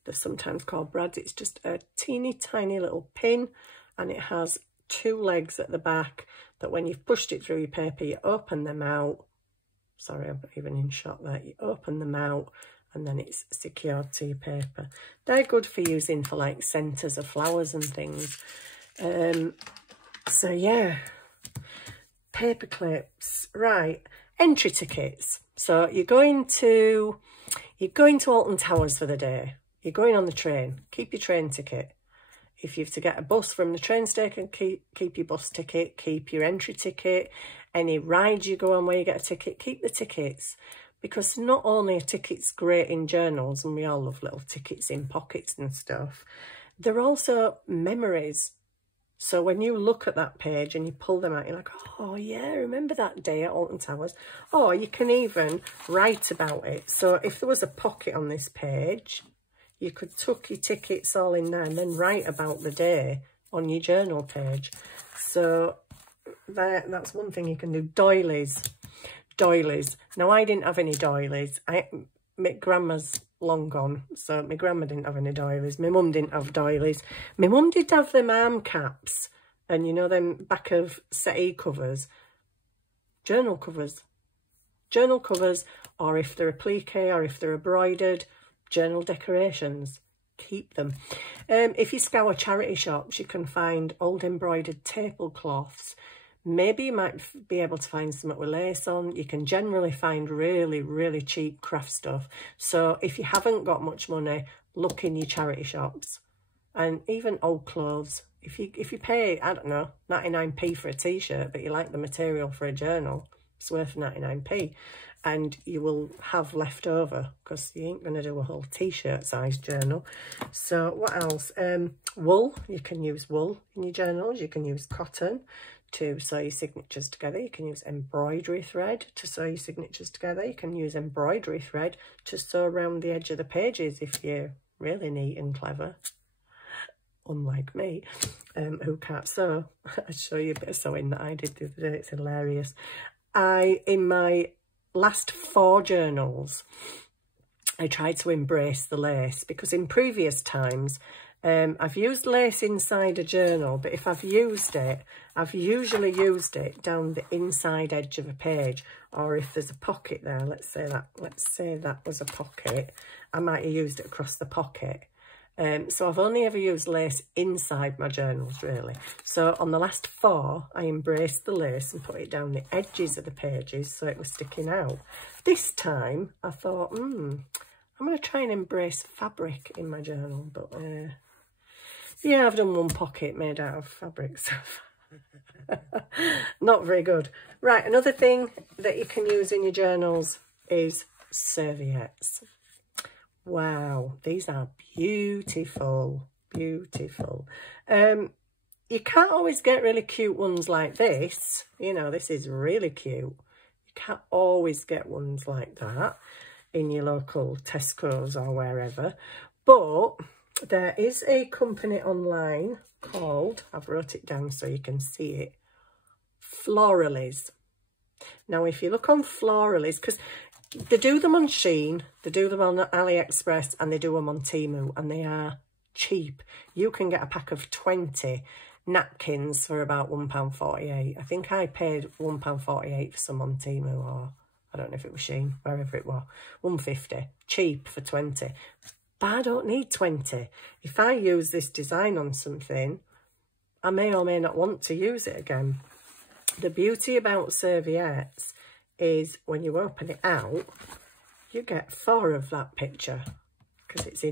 they're sometimes called brads, it's just a teeny tiny little pin, and it has 2 legs at the back that when you've pushed it through your paper, you open them out. Sorry, I'm not even in shot there. You open them out, and then it's secured to your paper. They're good for using for like centres of flowers and things. So yeah, paper clips. Right, entry tickets. So you're going to Alton Towers for the day. You're going on the train. Keep your train ticket. If you have to get a bus from the train station, keep your bus ticket. Keep your entry ticket. Any rides you go on where you get a ticket, keep the tickets. Because not only are tickets great in journals, and we all love little tickets in pockets and stuff, they're also memories. So when you look at that page and you pull them out, you're like, oh yeah, remember that day at Alton Towers? Or you can even write about it. So if there was a pocket on this page, you could tuck your tickets all in there and then write about the day on your journal page. So that's one thing you can do. Doilies. Now, I didn't have any doilies. My grandma's long gone, so my grandma didn't have any doilies. My mum didn't have doilies. My mum did have them arm caps, and you know them back of settee covers, journal covers, or if they're applique or if they're embroidered, journal decorations. Keep them. If you scour charity shops, you can find old embroidered tablecloths. Maybe you might be able to find something with lace on. You can generally find really, really cheap craft stuff. So if you haven't got much money, look in your charity shops. And even old clothes. If you pay, I don't know, 99p for a t-shirt, but you like the material for a journal, it's worth 99p. And you will have left over, because you ain't going to do a whole t-shirt size journal. So what else? Wool. You can use wool in your journals. You can use cotton to sew your signatures together. You can use embroidery thread to sew your signatures together. You can use embroidery thread to sew around the edge of the pages if you're really neat and clever, unlike me, who can't sew. I'll show you a bit of sewing that I did the other day. It's hilarious. In my last 4 journals, I tried to embrace the lace, because in previous times I've used lace inside a journal, but if I've used it, I've usually used it down the inside edge of a page, or if there's a pocket there, let's say that was a pocket, I might have used it across the pocket. So I've only ever used lace inside my journals, really. So on the last 4, I embraced the lace and put it down the edges of the pages so it was sticking out. This time I thought, I'm going to try and embrace fabric in my journal, but yeah, I've done one pocket made out of fabric, so not very good. Right, another thing that you can use in your journals is serviettes. Wow, these are beautiful, beautiful. You can't always get really cute ones like this. You know, this is really cute. You can't always get ones like that in your local Tesco's or wherever. But There is a company online called, I've wrote it down so you can see it, Floralies. Now, if you look on Floralies, because they do them on Shein, they do them on AliExpress, and they do them on Temu, and they are cheap. You can get a pack of 20 napkins for about £1.48. I think I paid £1.48 for some on Temu, or I don't know if it was Shein, wherever it was. £1.50, cheap for 20. But I don't need 20. If I use this design on something, I may or may not want to use it again. The beauty about serviettes is when you open it out, you get 4 of that picture because it's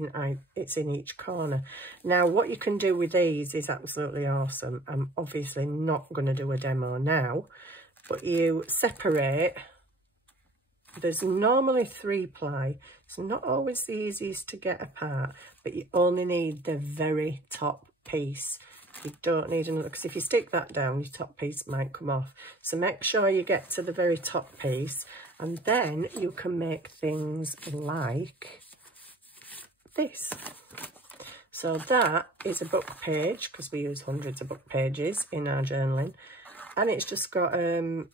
in each corner. Now, what you can do with these is absolutely awesome. I'm obviously not going to do a demo now, but you separate. There's normally 3 ply. It's not always the easiest to get apart, but you only need the very top piece. You don't need another, because if you stick that down, your top piece might come off. So make sure you get to the very top piece, and then you can make things like this. So that is a book page, because we use hundreds of book pages in our journaling, and it's just got a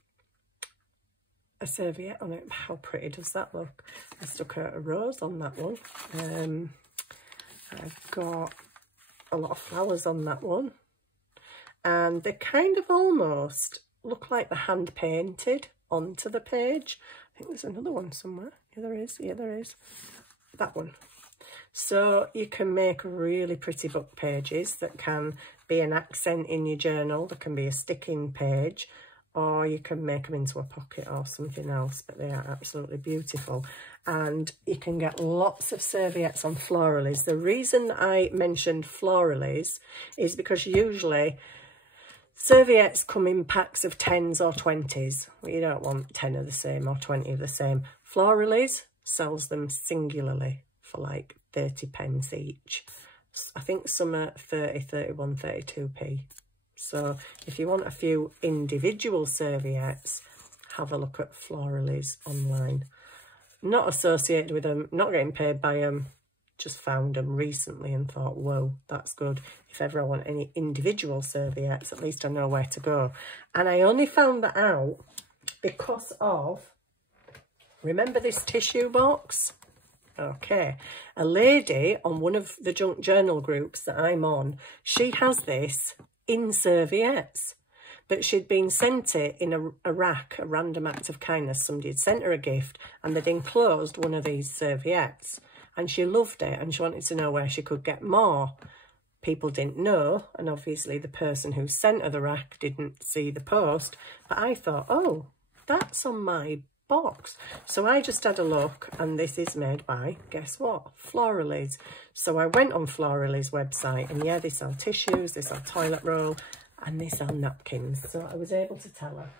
serviette on it. How pretty does that look? I stuck a rose on that one. I've got a lot of flowers on that one, and they kind of almost look like they're hand painted onto the page. I think there's another one somewhere. Yeah, there is. Yeah, there is. That one. So you can make really pretty book pages that can be an accent in your journal. There can be a sticking page, or you can make them into a pocket or something else, but they are absolutely beautiful. And you can get lots of serviettes on Floralies. The reason I mentioned Floralies is because usually serviettes come in packs of 10s or 20s. Well, you don't want 10 of the same or 20 of the same. Floralies sells them singularly for like 30 pence each. I think some are 30, 31, 32p. So if you want a few individual serviettes, have a look at Floralies online. Not associated with them, not getting paid by them, just found them recently and thought, whoa, that's good. If ever I want any individual serviettes, at least I know where to go. And I only found that out because of, remember this tissue box? Okay, a lady on one of the junk journal groups that I'm on, she has this in serviettes, but she'd been sent it in a rack, a random act of kindness. Somebody had sent her a gift and they'd enclosed one of these serviettes, and she loved it and she wanted to know where she could get more. People didn't know, and obviously the person who sent her the rack didn't see the post, but I thought, oh, that's on my box. So I just had a look, and this is made by, guess what, Floralies. So I went on Floralies website, and yeah, they sell tissues, they sell toilet roll, and they sell napkins. So I was able to tell her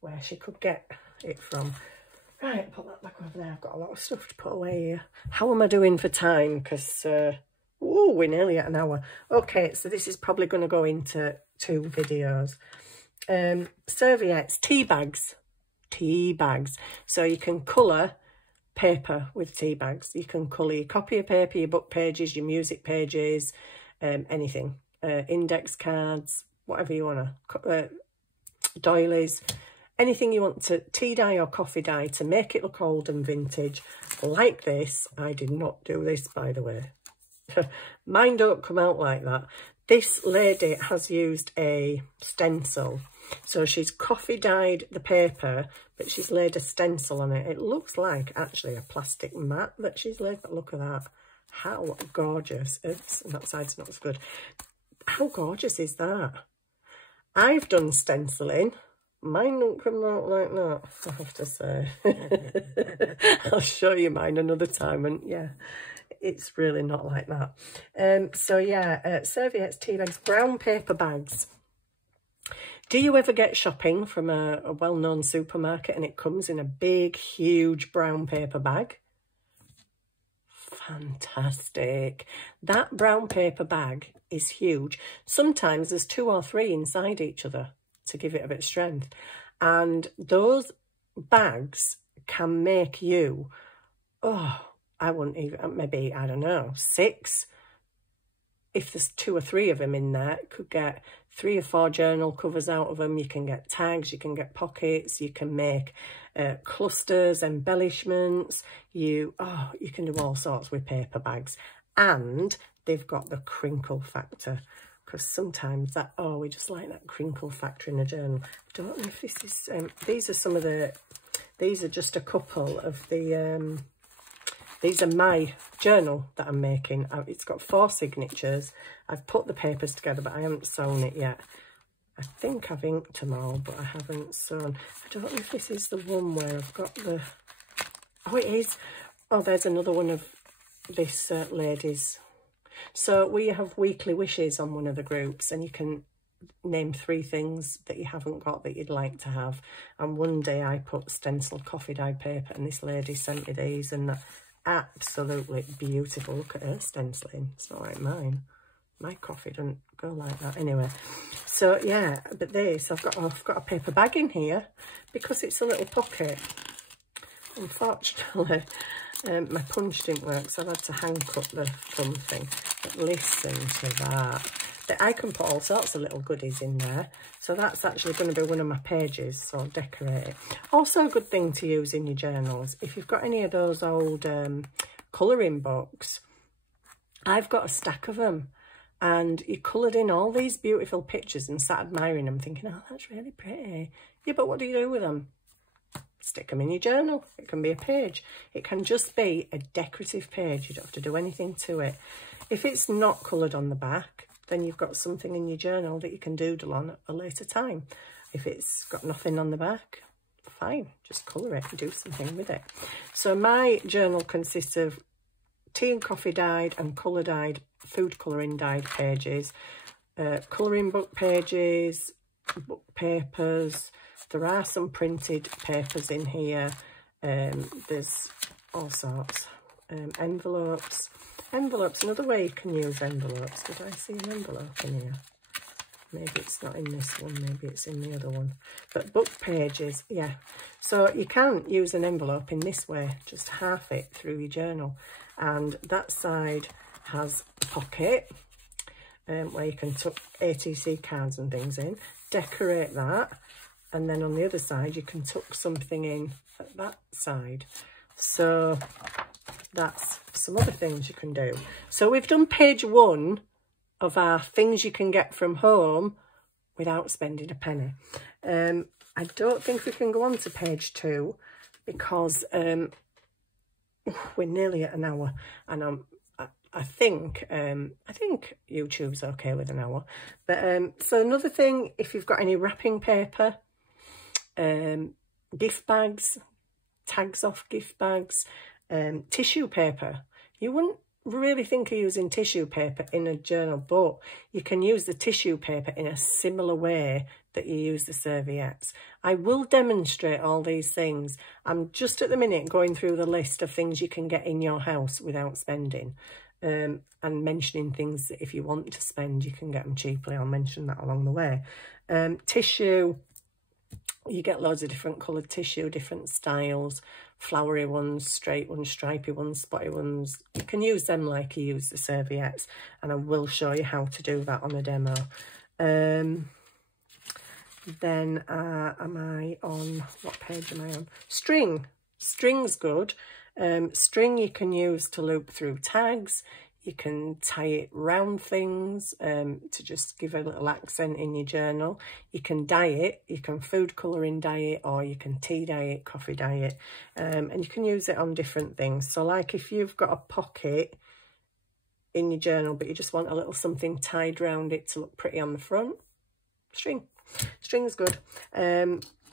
where she could get it from. Right, put that back over there. I've got a lot of stuff to put away here. How am I doing for time? Because we're nearly at an hour. Okay, so this is probably going to go into 2 videos. Serviettes, tea bags. So you can colour paper with tea bags. You can colour your copy of paper, your book pages, your music pages, anything. Index cards, whatever you want to, doilies, anything you want to tea dye or coffee dye to make it look old and vintage. Like this. I did not do this, by the way. Mine don't come out like that. This lady has used a stencil. So she's coffee dyed the paper, but she's laid a stencil on it. It looks like actually a plastic mat that she's laid, but look at that. How gorgeous. It's, that side's not as good. How gorgeous is that? I've done stenciling. Mine don't come out like that, I have to say. I'll show you mine another time, and yeah, it's really not like that. So yeah, serviettes, tea bags, brown paper bags. Do you ever get shopping from a well-known supermarket and it comes in a big, huge brown paper bag? Fantastic. That brown paper bag is huge. Sometimes there's 2 or 3 inside each other to give it a bit of strength. And those bags can make you, oh, I wouldn't even, maybe, I don't know, 6 if there's 2 or 3 of them in there, you could get 3 or 4 journal covers out of them. You can get tags, you can get pockets, you can make clusters, embellishments. You can do all sorts with paper bags. And they've got the crinkle factor, because sometimes that, we just like that crinkle factor in a journal. I don't know if this is, these are just a couple of the, these are my journal that I'm making. It's got 4 signatures. I've put the papers together, but I haven't sewn it yet. I think I've inked them all, but I haven't sewn. I don't know if this is the one where I've got the... Oh, it is. Oh, there's another one of this lady's. So we have weekly wishes on one of the groups, and you can name 3 things that you haven't got that you'd like to have. And one day I put stenciled coffee dyed paper, and this lady sent me these, and they're absolutely beautiful. Look at her stenciling. It's not like mine. My coffee doesn't go like that. Anyway, so yeah, but this, I've got a paper bag in here because it's a little pocket. Unfortunately, my punch didn't work, so I've had to hand cut the thumb thing. But listen to that. I can put all sorts of little goodies in there. So that's actually going to be one of my pages, so I'll decorate it. Also a good thing to use in your journals, if you've got any of those old colouring books, I've got a stack of them. And you coloured in all these beautiful pictures and sat admiring them, thinking, oh, that's really pretty. Yeah, but what do you do with them? Stick them in your journal. It can be a page. It can just be a decorative page. You don't have to do anything to it. If it's not coloured on the back, then you've got something in your journal that you can doodle on at a later time. If it's got nothing on the back, fine, just colour it and do something with it. So my journal consists of tea and coffee dyed and colour dyed, food colouring dyed pages, colouring book pages, book papers. There are some printed papers in here. There's all sorts. Envelopes. Envelopes, another way you can use envelopes. Did I see an envelope in here? Maybe it's not in this one, maybe it's in the other one. But book pages, yeah. So you can use an envelope in this way, just half it through your journal. And that side has a pocket where you can tuck ATC cards and things in, decorate that. And then on the other side, you can tuck something in at that side. So that's some other things you can do. So we've done page 1 of our things you can get from home without spending a penny. I don't think we can go on to page 2 because we're nearly at an hour, and I think YouTube's okay with an hour. But so another thing, if you've got any wrapping paper, gift bags, tags off gift bags, tissue paper. You wouldn't really think of using tissue paper in a journal, but you can use the tissue paper in a similar way that you use the serviettes. I will demonstrate all these things. I'm just at the minute going through the list of things you can get in your house without spending, and mentioning things that if you want to spend, you can get them cheaply. I'll mention that along the way. Tissue, you get loads of different coloured tissue, different styles, flowery ones, straight ones, stripy ones, spotty ones. You can use them like you use the serviettes, and I will show you how to do that on a demo. Then am I on, what page am I on? String. String's good. String you can use to loop through tags. You can tie it round things to just give a little accent in your journal. You can dye it. You can food colouring dye it, or you can tea dye it, coffee dye it. And you can use it on different things. So like if you've got a pocket in your journal, but you just want a little something tied round it to look pretty on the front, string. String's good.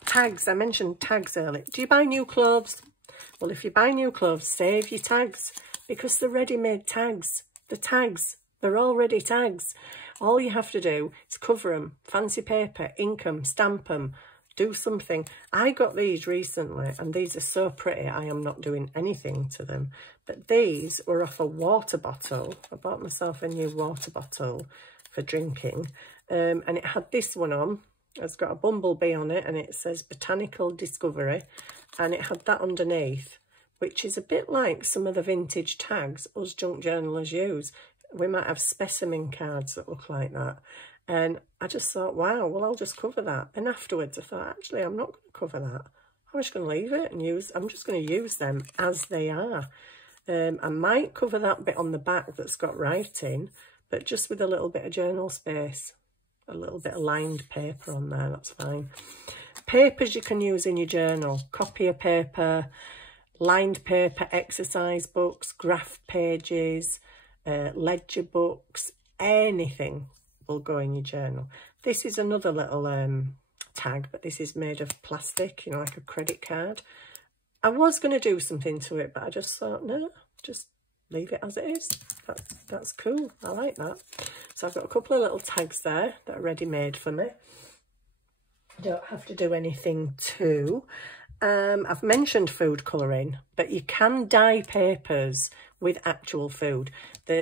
Tags, I mentioned tags earlier. Do you buy new clothes? Well, if you buy new clothes, save your tags, because they're ready-made tags. The tags, they're already tags. All you have to do is cover them, fancy paper, ink them, stamp them, do something. I got these recently, and these are so pretty. I am not doing anything to them. But these were off a water bottle. I bought myself a new water bottle for drinking. And it had this one on. It's got a bumblebee on it, and it says Botanical Discovery. And it had that underneath, which is a bit like some of the vintage tags us junk journalers use. We might have specimen cards that look like that. And I just thought, wow, well, I'll just cover that. And afterwards I thought, actually, I'm not going to cover that. I'm just going to leave it and I'm just going to use them as they are. I might cover that bit on the back that's got writing, but just with a little bit of journal space, a little bit of lined paper on there, that's fine. Papers you can use in your journal, copier paper, lined paper, exercise books, graph pages, ledger books, anything will go in your journal. This is another little tag, but this is made of plastic, you know, like a credit card. I was going to do something to it, but I just thought, no, just leave it as it is. That's cool. I like that. So I've got a couple of little tags there that are ready-made for me. I don't have to do anything too. I've mentioned food colouring, but you can dye papers with actual food.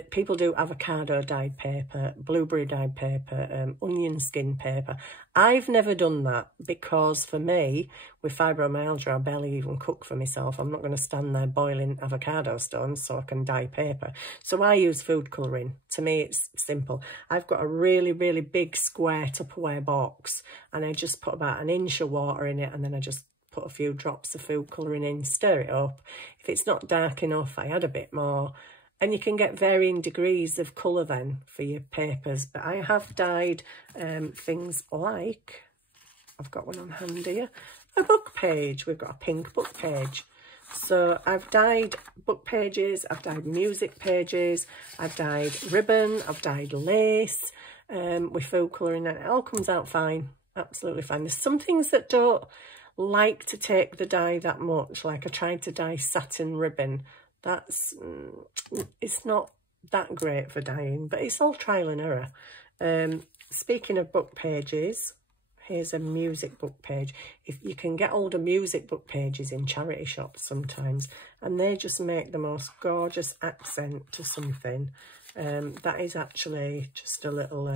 People do avocado dyed paper, blueberry dyed paper, onion skin paper. I've never done that because for me, with fibromyalgia, I barely even cook for myself. I'm not going to stand there boiling avocado stones so I can dye paper. So I use food colouring. To me, it's simple. I've got a really, really big square Tupperware box and I just put about 1 inch of water in it and then I just put a few drops of food colouring in, stir it up. If it's not dark enough, I add a bit more. And you can get varying degrees of colour then for your papers. But I have dyed things like, I've got one on hand here, a book page. We've got a pink book page. So I've dyed book pages, I've dyed music pages, I've dyed ribbon, I've dyed lace with food colouring, and it all comes out fine, absolutely fine. There's some things that don't like to take the dye that much, like I tried to dye satin ribbon. It's not that great for dyeing, but it's all trial and error. Speaking of book pages, here's a music book page. If you can get older music book pages in charity shops sometimes, and they just make the most gorgeous accent to something. That is actually just a little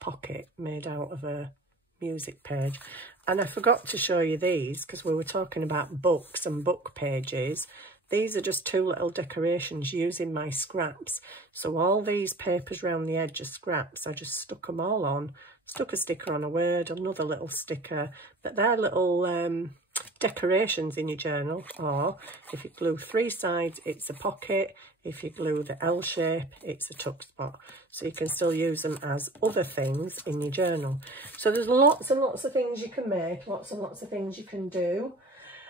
pocket made out of a music page. And I forgot to show you these because we were talking about books and book pages. These are just 2 little decorations using my scraps. So all these papers around the edge are scraps. I just stuck them all on, stuck a sticker on a word, another little sticker. But they're little decorations in your journal. Or if you glue 3 sides, it's a pocket. If you glue the L shape, it's a tuck spot. So you can still use them as other things in your journal. So there's lots and lots of things you can make, lots and lots of things you can do,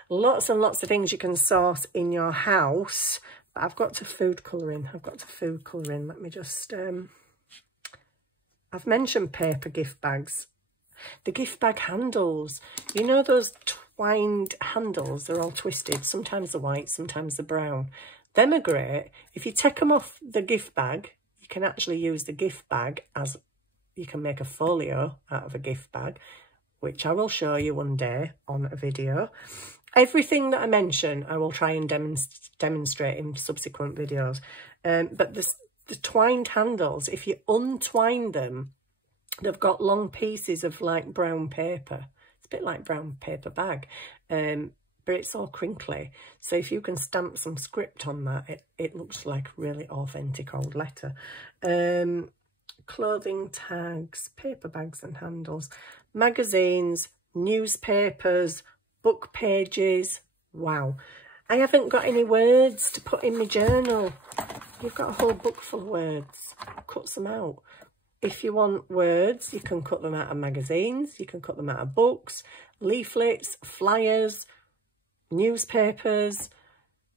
lots and lots of things you can source in your house. But I've got to food colouring. Let me just, I've mentioned paper gift bags. The gift bag handles, you know those twined handles, they're all twisted. Sometimes they're white, sometimes they're brown. Them are great. If you take them off the gift bag, you can actually use the gift bag as, you can make a folio out of a gift bag, which I will show you one day on a video. Everything that I mention, I will try and demonstrate in subsequent videos. But the twined handles, if you untwine them, they've got long pieces of like brown paper. It's a bit like brown paper bag. But it's all crinkly. So if you can stamp some script on that, it looks like really authentic old letter. Clothing tags, paper bags and handles, magazines, newspapers, book pages. Wow. I haven't got any words to put in my journal. You've got a whole book full of words. Cut them out. If you want words, you can cut them out of magazines. You can cut them out of books, leaflets, flyers, newspapers.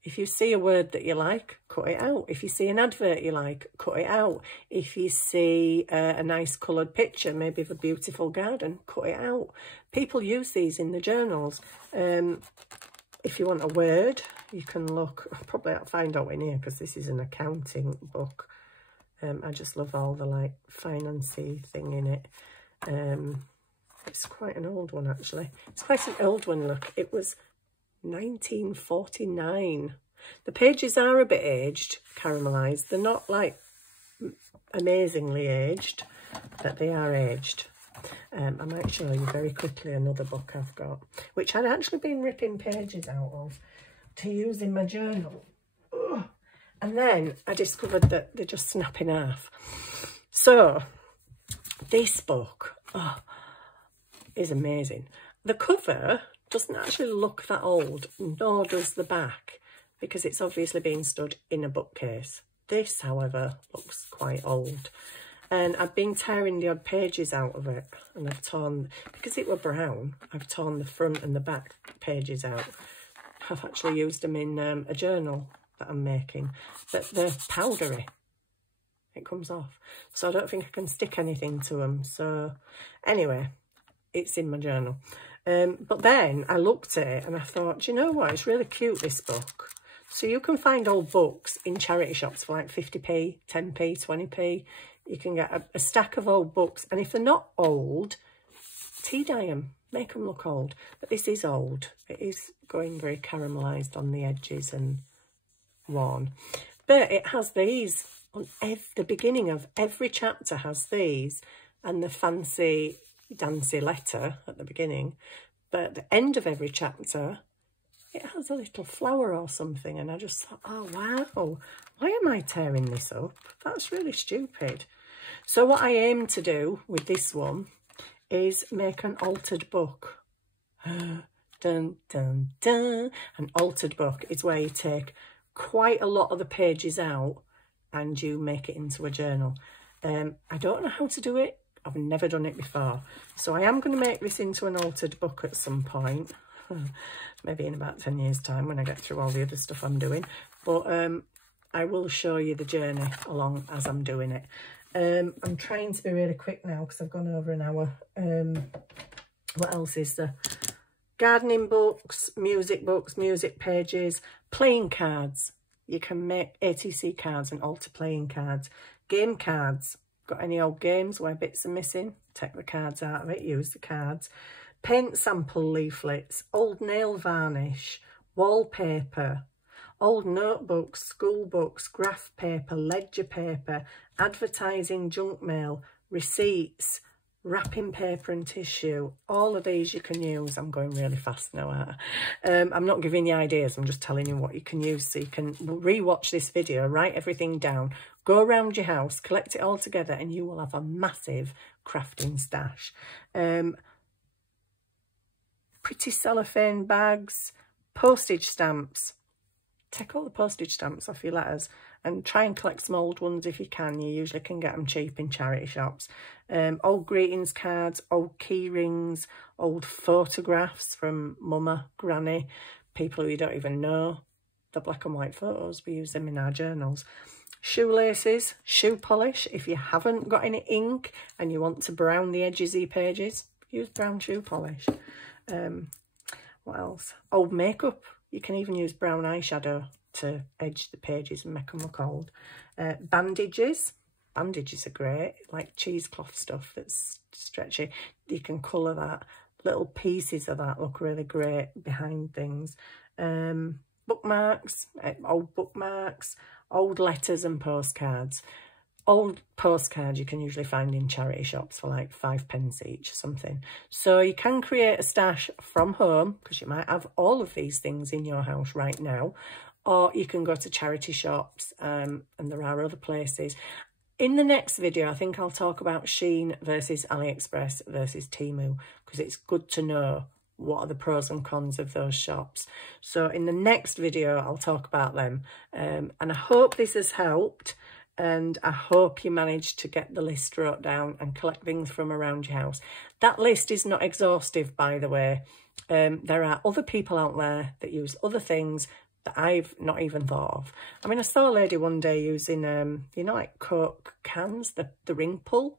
If you see a word that you like, cut it out. If you see an advert you like, cut it out. If you see a nice coloured picture, maybe of a beautiful garden, cut it out. People use these in the journals. If you want a word, you can look. I'll probably find out in here because this is an accounting book. I just love all the like financy thing in it. It's quite an old one actually. It's quite an old one, look. It was 1949. The pages are a bit aged, caramelised. They're not like amazingly aged, but they are aged. I might show you very quickly another book I've got, which I'd actually been ripping pages out of to use in my journal. Ugh. And then I discovered that they just snap in half. So this book is amazing. The cover doesn't actually look that old, nor does the back, because it's obviously being stood in a bookcase. This, however, looks quite old. And I've been tearing the odd pages out of it, and I've torn, because it were brown, I've torn the front and the back pages out. I've actually used them in a journal that I'm making, but they're powdery. It comes off. So I don't think I can stick anything to them. So anyway, it's in my journal. But then I looked at it and I thought, do you know what? It's really cute, this book. So you can find old books in charity shops for like 50p, 10p, 20p. You can get a stack of old books. And if they're not old, tea dye them. Make them look old. But this is old. It is going very caramelised on the edges and worn. But it has these. On the beginning of every chapter has these. And the fancy dancy letter at the beginning. But at the end of every chapter, it has a little flower or something. And I just thought, oh, wow. Why am I tearing this up? That's really stupid. So what I aim to do with this one is make an altered book. Dun, dun, dun. An altered book is where you take quite a lot of the pages out and you make it into a journal. I don't know how to do it. I've never done it before. So I am going to make this into an altered book at some point. Maybe in about 10 years' time when I get through all the other stuff I'm doing. But I will show you the journey along as I'm doing it. I'm trying to be really quick now because I've gone over an hour. What else is there? Gardening books, music pages, playing cards. You can make ATC cards and alter playing cards. Game cards. Got any old games where bits are missing? Take the cards out of it, use the cards. Paint sample leaflets, old nail varnish, wallpaper, old notebooks, school books, graph paper, ledger paper, advertising junk mail, receipts, wrapping paper and tissue. All of these you can use. I'm going really fast now, aren't I? I'm not giving you ideas, I'm just telling you what you can use so you can re-watch this video, write everything down, go around your house, collect it all together and you will have a massive crafting stash. Pretty cellophane bags, postage stamps. Take all the postage stamps off your letters and try and collect some old ones if you can. You usually can get them cheap in charity shops. Old greetings cards, old key rings, old photographs from mama, granny, people who you don't even know. The black and white photos, we use them in our journals. Shoelaces, shoe polish. If you haven't got any ink and you want to brown the edges of your pages, use brown shoe polish. What else? Old makeup. You can even use brown eyeshadow to edge the pages and make them look old. Bandages. Bandages are great, like cheesecloth stuff that's stretchy. You can colour that. Little pieces of that look really great behind things. Bookmarks, old letters and postcards. Old postcards you can usually find in charity shops for like 5p each or something. So you can create a stash from home because you might have all of these things in your house right now. Or you can go to charity shops and there are other places. In the next video, I think I'll talk about Shein versus AliExpress versus Temu because it's good to know what are the pros and cons of those shops. So in the next video, I'll talk about them. And I hope this has helped. And I hope you managed to get the list wrote down and collect things from around your house. That list is not exhaustive, by the way. There are other people out there that use other things that I've not even thought of. I mean, I saw a lady one day using, you know, like Coke cans, the ring pull.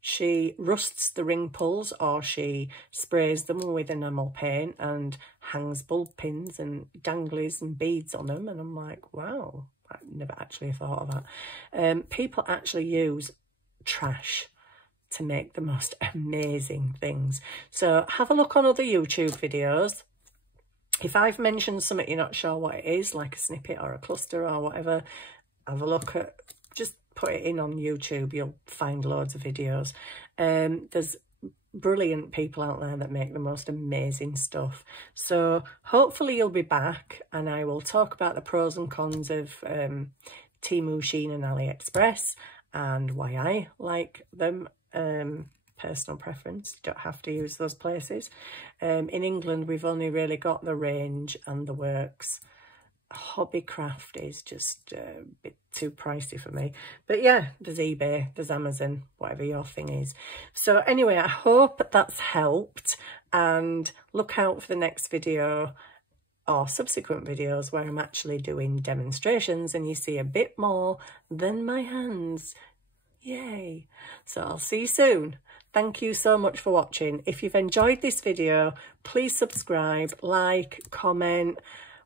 She rusts the ring pulls or she sprays them with enamel paint and hangs bulb pins and danglies and beads on them. And I'm like, wow. I never actually thought of that. People actually use trash to make the most amazing things. So have a look on other YouTube videos. If I've mentioned something you're not sure what it is, like a snippet or a cluster or whatever, have a look at, just put it in on YouTube. You'll find loads of videos. There's brilliant people out there that make the most amazing stuff. So hopefully you'll be back and I will talk about the pros and cons of Temu, Shein and AliExpress and why I like them. Personal preference, you don't have to use those places. In England we've only really got the Range and the Works. Hobbycraft is just a bit too pricey for me, but yeah, there's eBay, there's Amazon, whatever your thing is. So anyway, I hope that's helped, and look out for the next video or subsequent videos where I'm actually doing demonstrations and you see a bit more than my hands. Yay! So I'll see you soon. Thank you so much for watching. If you've enjoyed this video, please subscribe, like, comment,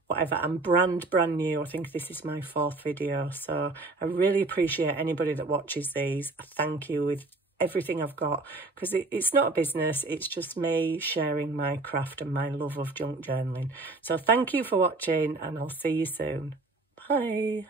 whatever. I'm brand new. I think this is my 4th video, so I really appreciate anybody that watches these. Thank you with everything I've got, because it's not a business, it's just me sharing my craft and my love of junk journaling. So thank you for watching, and I'll see you soon. Bye.